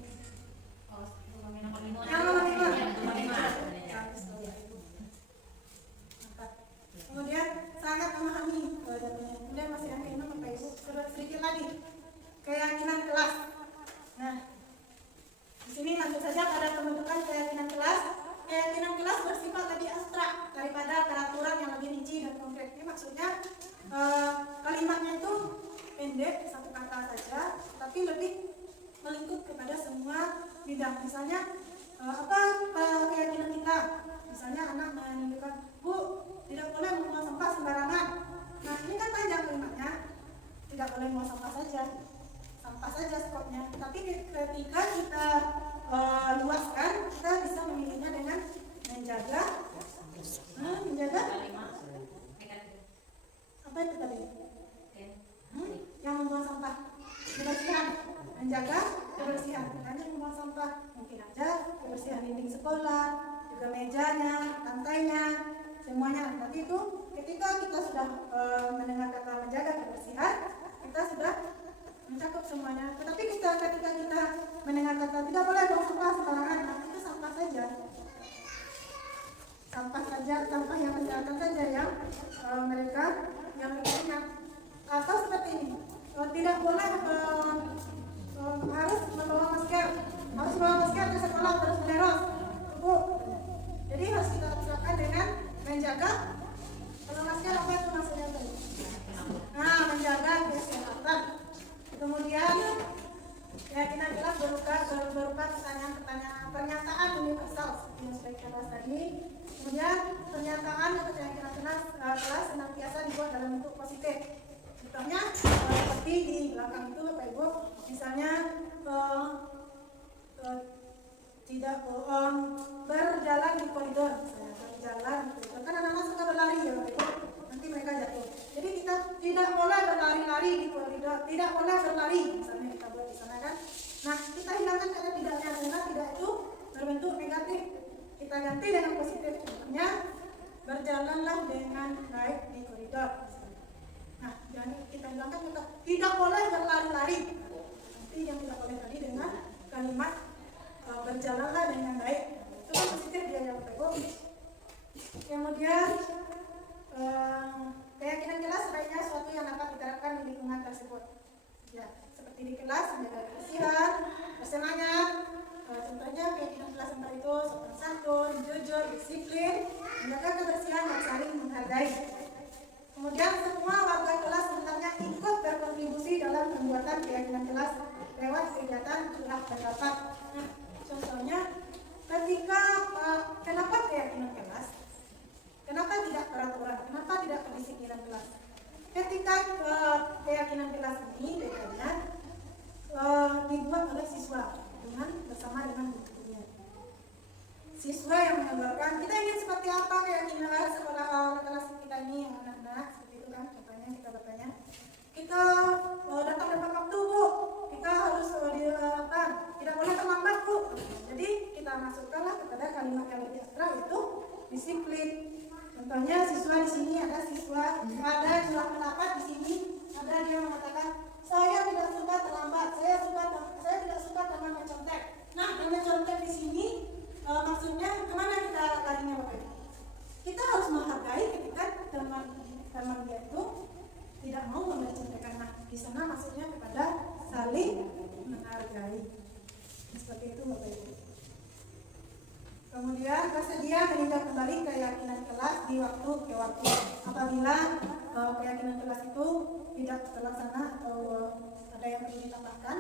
Kemudian sangat memahami. Kemudian masih ada ini Bapak Ibu. Sedikit lagi keyakinan kelas. Nah, di sini langsung saja pada pembentukan keyakinan kelas. Keyakinan kelas bersifat lebih abstrak daripada peraturan yang lebih rinci dan konkret. Ini maksudnya kalimatnya itu pendek, satu kata saja, tapi lebih melingkup kepada semua bidang. Misalnya apa keyakinan kita? Misalnya anak menunjukkan, Bu, tidak boleh membuang sampah sembarangan. Nah ini kan panjang kalimatnya, tidak boleh buang sampah saja skopnya. Tapi ketika kita luaskan, kita bisa memilihnya dengan menjaga apa itu tadi? Yang membuang sampah, kebersihan, menjaga kebersihan. Hanya membuang sampah, mungkin aja kebersihan dinding sekolah, juga mejanya, lantainya, semuanya. Nanti itu ketika kita sudah mendengar kata menjaga kebersihan, kita sudah mencakup semuanya. Tetapi ketika kita mendengar kata tidak boleh buang sampah sembarangan, nah itu sampah saja, sampah yang kesehatan saja yang mereka ingat. Atau seperti ini, tidak boleh harus membawa masker ke sekolah terus menerus, Bu. Jadi harus kita lakukan dengan menjaga masker. Apa itu maksudnya tadi? Nah, menjaga kesehatan. Kemudian keyakinan kelas berupa pernyataan universal seperti yang sudah kita bahas tadi. Kemudian pernyataan atau keyakinan kelas senantiasa dibuat dalam bentuk positif. Contohnya seperti di belakang itu Bapak Ibu, misalnya tidak bohong, berjalan di koridor, kan anak-anak suka berlari ya Bapak Ibu, nanti mereka jatuh. Jadi kita tidak boleh berlari-lari di koridor, tidak boleh berlari, misalnya kita buat di sana kan. Nah kita hilangkan kata tidaknya, karena tidak itu berbentuk negatif, kita ganti dengan positif. Contohnya berjalanlah dengan baik di koridor. Nah, jadi kita hilangkan kata tidak boleh berlari-lari. Nanti yang tidak boleh tadi dengan kalimat berjalanlah dengan baik. Itu kan positif dia yang Bapak Ibu. Kemudian keyakinan kelas sebaiknya suatu yang dapat diterapkan di lingkungan tersebut. Ya, seperti di kelas menjaga kebersihan, bersemangat. Contohnya keyakinan kelas seperti itu sopan santun, jujur, disiplin, menjaga kebersihan dan saling menghargai. Kemudian semua warga kelas hendaknya ikut berkontribusi dalam pembuatan keyakinan kelas lewat kegiatan curah pendapat. Nah, contohnya ketika kenapa keyakinan kelas? Kenapa tidak peraturan? Kenapa tidak kedisiplinan kelas? Ketika keyakinan kelas ini bedanya dibuat oleh siswa bersama dengan gurunya. Siswa yang mengeluarkan, kita ingin seperti apa keyakinan sekolah kelas kita ini yang anak-anak seperti itu kan, contohnya kita bertanya, kita datang tepat waktu Bu, kita harus tidak boleh terlambat Bu. Jadi kita masukkanlah kepada kalimat yang lebih ekstra yaitu disiplin. Contohnya siswa di sini ada curah pendapat di sini, ada dia mengatakan saya tidak suka terlambat, saya tidak suka teman mencontek. Nah, teman mencontek di sini maksudnya kemana kita larinya Bapak Ibu? Kita harus menghargai ketika teman dia itu tidak mau memberi contekan. Nah, di sana maksudnya kepada saling menghargai. Seperti itu Bapak Ibu. Kemudian bersedia meninjau kembali keyakinan kelas di waktu ke waktu. Apabila keyakinan kelas itu tidak terlaksana atau ada yang perlu ditambahkan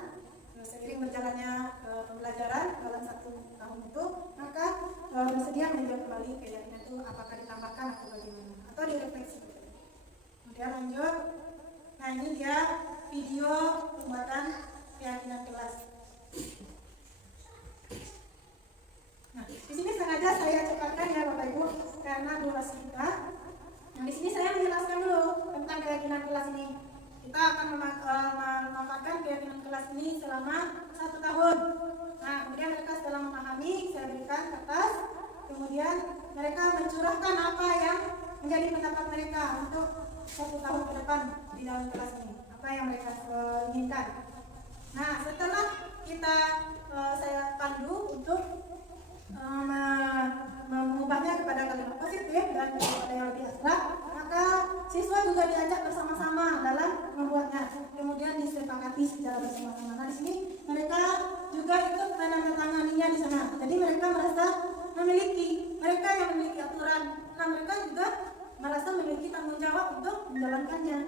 seiring berjalannya pembelajaran dalam 1 tahun itu, maka bersedia meninjau kembali keyakinan itu apakah ditambahkan atau bagaimana atau direfleksi. Kemudian lanjut. Nah, ini dia video pembuatan keyakinan kelas. Nah, di sini sengaja saya cepatkan ya Bapak Ibu karena durasi kita. Nah, di sini saya menjelaskan dulu tentang keyakinan kelas ini. Kita akan memanfaatkan keyakinan kelas ini selama 1 tahun. Nah, kemudian mereka setelah memahami, saya berikan kertas. Kemudian mereka mencurahkan apa yang menjadi pendapat mereka untuk 1 tahun ke depan di dalam kelas ini. Apa yang mereka inginkan. Nah, setelah saya pandu untuk mengubahnya kepada kalimat positif dan kepada yang lebih abstrak, maka siswa juga diajak bersama-sama dalam membuatnya. Kemudian disepakati secara bersama-sama. Nah, di sini mereka juga ikut menandatanganinya di sana. Jadi mereka merasa mereka yang memiliki aturan. Nah, mereka juga merasa memiliki tanggung jawab untuk menjalankannya.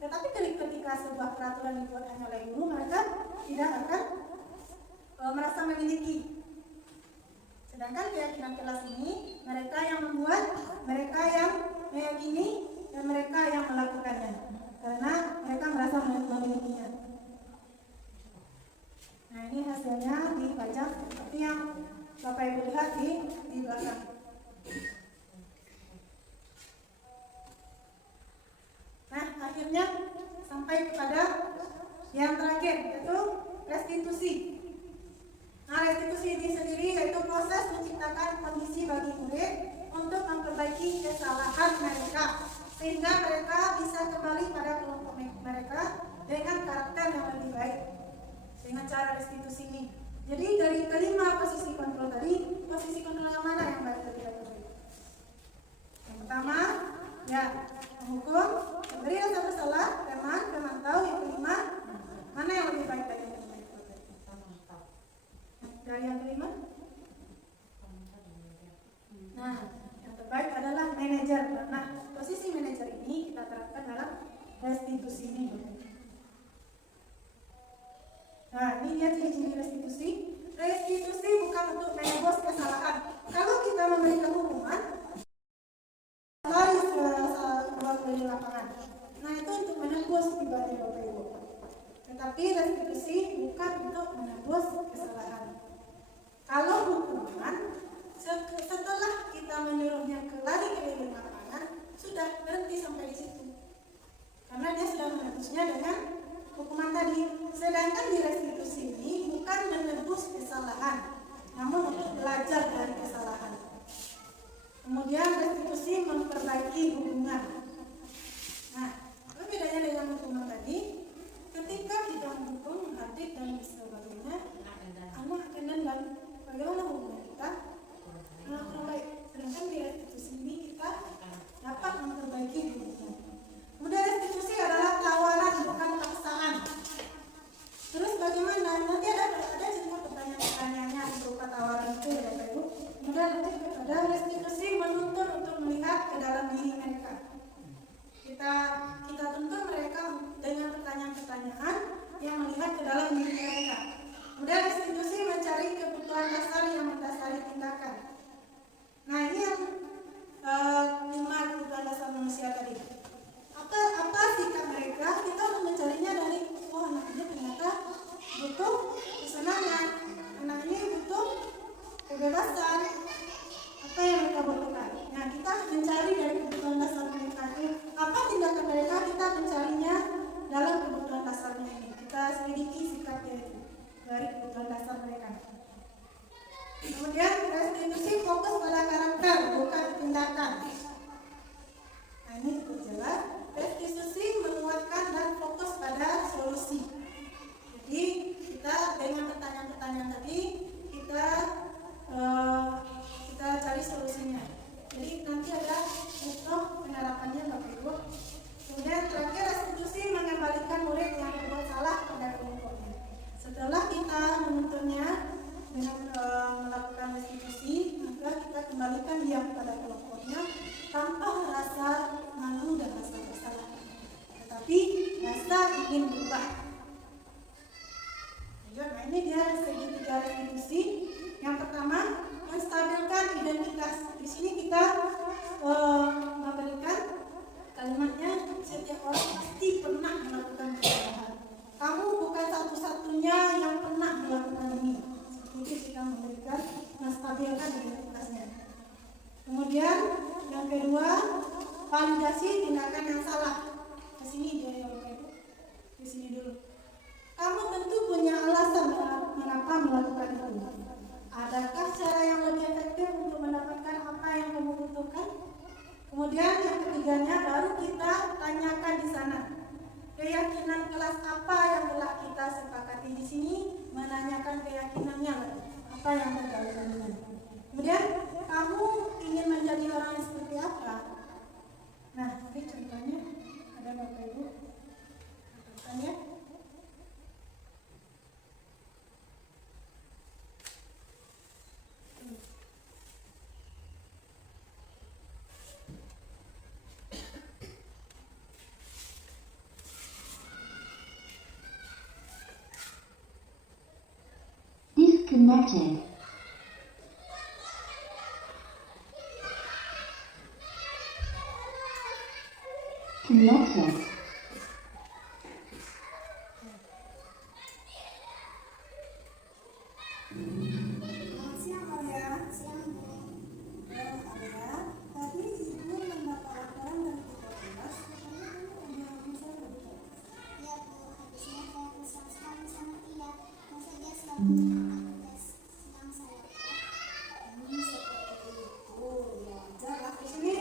Tetapi ketika sebuah peraturan dibuat hanya oleh guru, mereka tidak akan merasa memiliki. Sedangkan keyakinan kelas ini mereka yang membuat, mereka yang meyakini, dan mereka yang melakukannya karena mereka merasa memilikinya. Nah, ini hasilnya dipajang seperti yang Bapak Ibu lihat di belakang. Nah, akhirnya sampai kepada yang terakhir, yaitu restitusi. Nah, restitusi ini sendiri yaitu proses menciptakan kondisi bagi murid untuk memperbaiki kesalahan mereka sehingga mereka bisa kembali pada kelompok mereka dengan karakter yang lebih baik dengan cara restitusi ini. Jadi dari kelima posisi kontrol tadi, posisi kontrol yang mana yang baik bagi kita? Yang pertama, ya, menghukum, memberi rasa bersalah, reman, memantau. Yang kelima, mana yang lebih baik bagi kita? Dari yang kelima? Nah, yang terbaik adalah manajer. Nah, posisi manajer ini kita terapkan dalam restitusi ini. Nah, ini dia ciri-ciri restitusi. Restitusi bukan untuk menebus kesalahan. Kalau kita memberikan hukuman, lari keluar dari lapangan. Nah, itu untuk menebus ibadah Bapak Ibu. Tetapi restitusi bukan untuk menebus kesalahan. Kalau hukuman, setelah kita menyuruhnya lari keliling lapangan, sudah berhenti sampai di situ. Karena dia sudah menebusnya dengan hukuman tadi. Sedangkan di restitusi ini bukan menebus kesalahan, namun untuk belajar dari kesalahan. Kemudian restitusi memperbaiki hubungan. Nah, apa bedanya dengan hukuman tadi? Ketika kita menghukum, menghadik dan sebagainya, anak akan dendam. Bagaimana hubungan kita? Baik. Sedangkan di restitusi ini kita dapat memperbaiki hubungan. Kemudian restitusi adalah tawaran, bukan paksaan. Terus bagaimana? Nanti ada semua pertanyaan-pertanyaannya berupa tawaran itu ya Bapak Ibu. Kemudian nanti ada restitusi menuntun untuk melihat ke dalam diri mereka. Kita tuntun mereka dengan pertanyaan-pertanyaan yang melihat ke dalam diri mereka. Kemudian restitusi mencari kebutuhan dasar yang mendasari tindakan. Nah, ini yang 5 kebutuhan dasar manusia tadi. Apa sikap mereka? Kita mencarinya dari anak ini ternyata butuh kesenangan, anak ini butuh kebebasan. Apa yang mereka butuhkan? Nah, kita mencari dari kebutuhan dasar mereka. Apa tindakan mereka? Kita mencarinya dalam kebutuhan dasarnya ini. Kita selidiki sikapnya itu dari kebutuhan dasar mereka. Kemudian restitusi fokus pada karakter, bukan tindakan. Nah, ini cukup jelas. Restitusi menguatkan dan fokus pada solusi. Jadi kita dengan pertanyaan-pertanyaan tadi kita cari solusinya. Jadi nanti ada contoh penerapannya Bapak Ibu. Kemudian terakhir restitusi mengembalikan murid yang berbuat salah pada kelompoknya. Setelah kita menuntunnya dengan melakukan restitusi, maka kita kembalikan dia kepada kelompoknya tanpa rasa malu dan rasa bersalah, tetapi rasa ingin berubah. Nah, ini dia segitiga restitusi. Yang pertama, menstabilkan identitas. Di sini kita memberikan kalimatnya, setiap orang pasti pernah melakukan kesalahan. Kamu bukan satu-satunya yang pernah melakukan ini. Seperti itu kita memberikan menstabilkan identitasnya. Kemudian yang kedua, validasi tindakan yang salah. Ke sini dia ya Bapak Ibu. Di sini dulu. Kamu tentu punya alasan mengapa melakukan itu. Adakah cara yang lebih efektif untuk mendapatkan apa yang kamu butuhkan? Kemudian yang ketiganya baru kita tanyakan di sana. Keyakinan kelas apa yang telah kita sepakati di sini? Menanyakan keyakinannya, apa yang terjadi. Kemudian kamu ingin menjadi orang yang seperti apa? Nah, ini contohnya ada Bapak Ibu. Tanya. Disconnected. disconnected. Selamat siang Alia. Alia, tadi ibu mendapat laporan dari ketua kelas katanya kamu ada masalah di kelas. Ya Bu, habisnya saya kesal sekali sama Tia. Masa dia selalu menolak tugas yang saya buat. Seperti itu, ya wajar lah. Di sini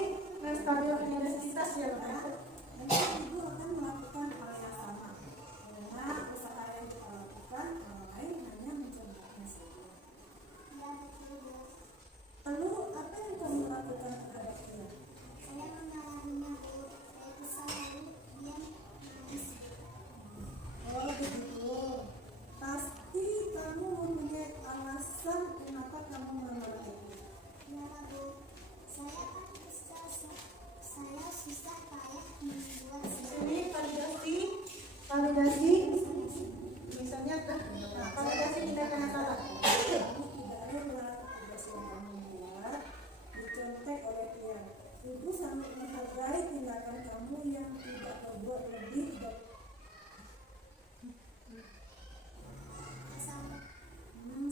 stabil identitas ya Pak. Nanti ibu akan melakukan hal yang sama. Karena usaha yang kita lakukan, orang lain hanya mencobanya saja. Ya betul Bu. Lalu apa yang kamu lakukan terhadap dia? Saya memarahinya Bu. Saya kesal lalu dia menangis. Oh begitu. Pasti kamu mempunyai alasan kenapa kamu menolak itu. Ya Bu, saya kan kesal. Saya susah payah membuat Ini validasi misalnya validasi tindakan yang salah. Kamu tidak rela tugas yang kamu buat dicontek oleh dia. Ibu sangat menghargai tindakan kamu yang tidak berbuat lebih dari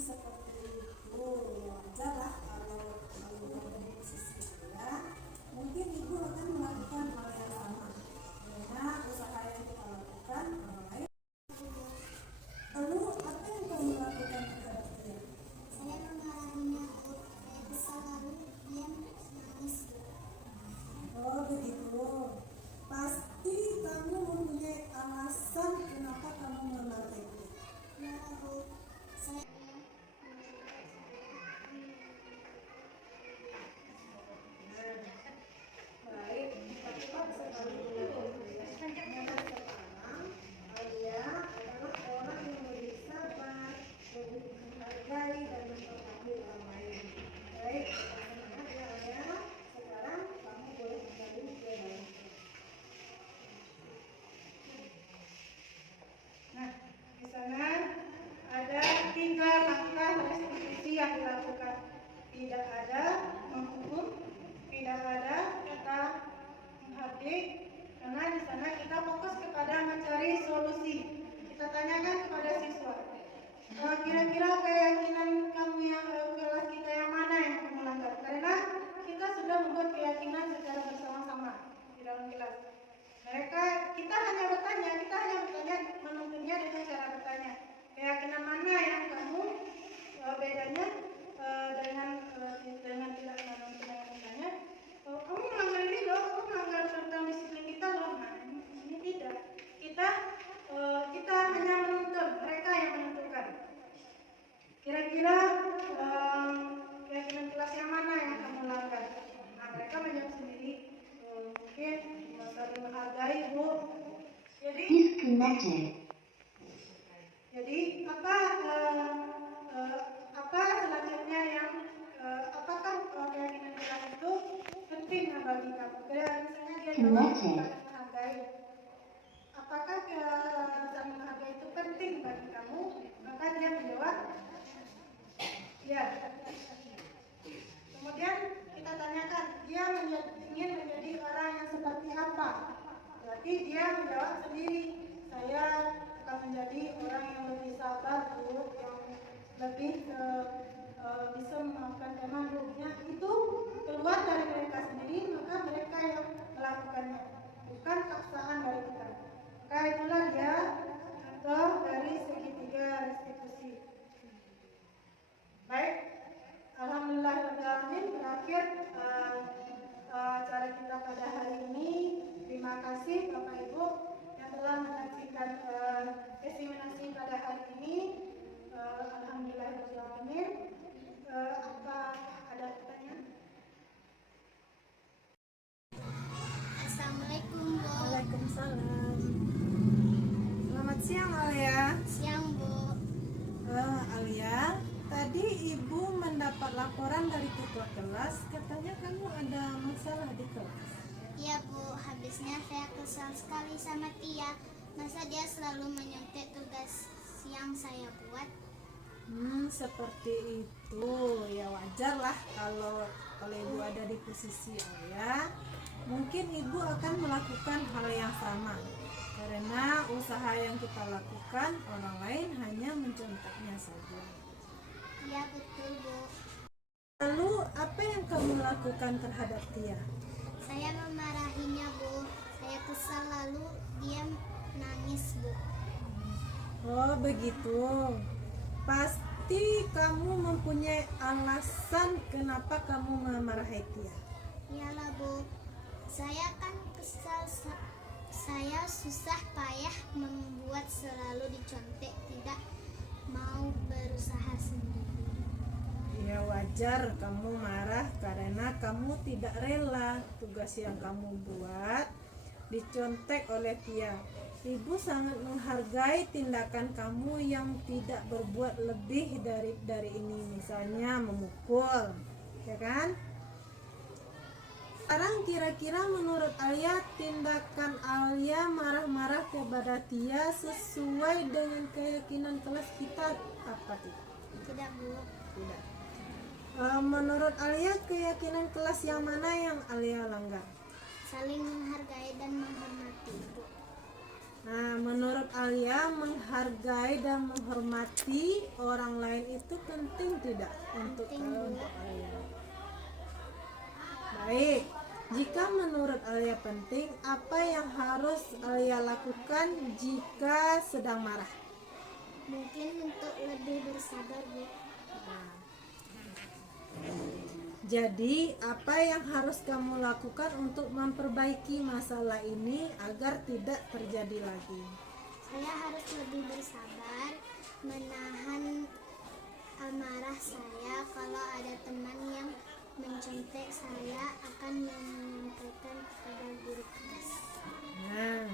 seperti itu. Ya wajar lah kalau berada di posisi dia. Mungkin ibu akan melakukan hal yang sama. Karena usaha yang kita lakukan orang lain. Lalu apa yang kamu lakukan terhadap dia? saya memarahinya Bu. Saya kesal lalu dia menangis Bu. Oh begitu. Pasti kamu mempunyai alasan kenapa kamu menolak itu. Ya Bu, saya Baik, cepat sekali dulu. Yang pertama, Alia adalah orang yang lebih sabar, lebih menghargai dan menghormati orang lain. Baik, semangat ya Alia. Sekarang kamu boleh kembali ke dalam kelas. Nah, di sana ada 3 langkah restitusi yang dilakukan. Tidak ada menghukum, tidak ada kata menghardik, karena di sana kita fokus kepada mencari solusi. Kita tanyakan kepada siswa, kira-kira keyakinan kamu yang kelas kita yang mana yang kamu langgar? Karena kita sudah membuat keyakinan secara bersama-sama di dalam kelas. Kita hanya bertanya, menuntunnya dengan cara bertanya. Keyakinan mana yang kamu bedanya dengan tidak menuntun yang bertanya? Kamu melanggar ini loh, kamu melanggar tentang disiplin kita loh. Nah, ini tidak. Kita hanya menuntun, mereka yang menentukan. Kira-kira keyakinan kelas yang mana yang kamu langgar? Nah, mereka menjawab sendiri. Mungkin saling menghargai Bu. Disconnected. Jadi apa selanjutnya yang apakah keyakinan kelas itu penting bagi kamu? Misalnya dia jawab saling menghargai. Apakah saling menghargai itu penting bagi kamu? Maka dia menjawab ya. Kemudian kita tanyakan dia ingin menjadi orang yang seperti apa? Berarti dia menjawab sendiri, saya akan menjadi orang yang lebih sabar Bu, yang lebih bisa memaafkan teman Bu. Itu keluar dari mereka sendiri, maka mereka yang melakukannya, bukan paksaan dari kita. Maka itulah dia contoh dari segitiga restitusi. Baik, alhamdulillahirrahmanirrahim. Berakhir acara kita pada hari ini. Terima kasih Bapak Ibu yang telah menyaksikan esaminasi pada hari ini. Alhamdulillahirrahmanirrahim. Apa ada pertanyaan? Assalamualaikum Bu. Waalaikumsalam. Selamat siang Alia. Siang Bu. Alia, tadi Ibu mendapat laporan dari ketua kelas, katanya kamu ada masalah di kelas. Iya Bu, habisnya saya kesal sekali sama Tia. Masa dia selalu menyontek tugas yang saya buat. Seperti itu. Ya wajar lah kalau Ibu ada di posisi Alia. Mungkin ibu akan melakukan hal yang sama, karena usaha yang kita lakukan orang lain hanya mencontohnya saja. Iya betul Bu. Lalu apa yang kamu lakukan terhadap Tia? Saya memarahinya Bu. Saya kesal lalu dia nangis Bu. Oh begitu. Pasti kamu mempunyai alasan kenapa kamu memarahi Tia. Iyalah Bu. Saya kan kesal. Saya susah payah membuat selalu dicontek, tidak mau berusaha sendiri. Ya wajar kamu marah karena kamu tidak rela tugas yang kamu buat dicontek oleh Tia. Ibu sangat menghargai tindakan kamu yang tidak berbuat lebih dari ini, misalnya memukul, ya kan? Sekarang kira-kira menurut Alia tindakan Alia marah-marah kepada Tia sesuai dengan keyakinan kelas kita apa tidak? Tidak Bu. Tidak. Menurut Alia keyakinan kelas yang mana yang Alia langgar? Saling menghargai dan menghormati Bu. Nah, menurut Alia menghargai dan menghormati orang lain itu penting tidak untuk Penting, Bu. Alia? Baik, jika menurut Alia penting, apa yang harus Alia lakukan jika sedang marah? Mungkin untuk lebih bersabar Bu. Jadi, apa yang harus kamu lakukan untuk memperbaiki masalah ini agar tidak terjadi lagi? Saya harus lebih bersabar, menahan amarah saya. Kalau ada teman yang mencontek, saya akan menyampaikan kepada guru kelas. Nah,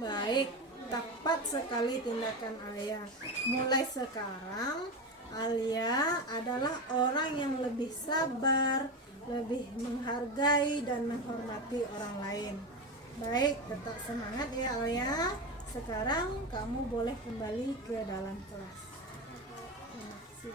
baik, tepat sekali tindakan Alia. Mulai sekarang, Alia adalah orang yang lebih sabar, lebih menghargai dan menghormati orang lain. Baik, tetap semangat ya Alia. Sekarang kamu boleh kembali ke dalam kelas. Terima kasih.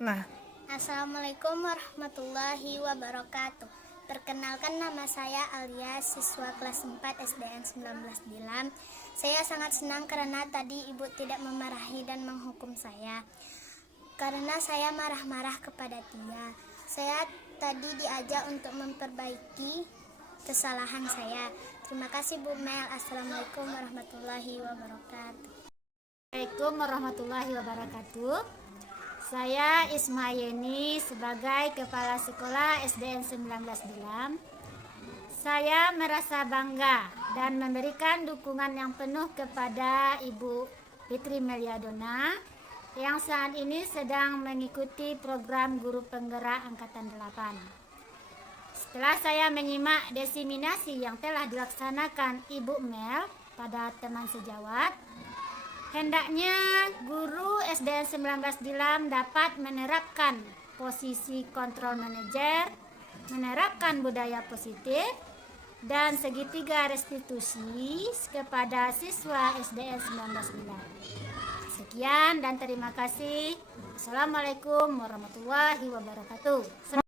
Nah, Assalamualaikum warahmatullahi wabarakatuh. Perkenalkan, nama saya Alia, siswa kelas 4 SDN 19 Dilam. Saya sangat senang karena tadi ibu tidak memarahi dan menghukum saya karena saya marah-marah kepada Tia. Saya tadi diajak untuk memperbaiki kesalahan saya. Terima kasih Bu Mel. Assalamualaikum warahmatullahi wabarakatuh. Assalamualaikum warahmatullahi wabarakatuh. Saya Isma Yeni sebagai Kepala Sekolah SDN 19 Dilam. Saya merasa bangga dan memberikan dukungan yang penuh kepada Ibu Fitri Meliadona yang saat ini sedang mengikuti program Guru Penggerak Angkatan 8. Setelah saya menyimak diseminasi yang telah dilaksanakan Ibu Mel pada teman sejawat, hendaknya guru SDN 19 Dilam dapat menerapkan posisi kontrol manajer, menerapkan budaya positif, dan segitiga restitusi kepada siswa SDN 19 Dilam. Sekian dan terima kasih. Assalamualaikum warahmatullahi wabarakatuh.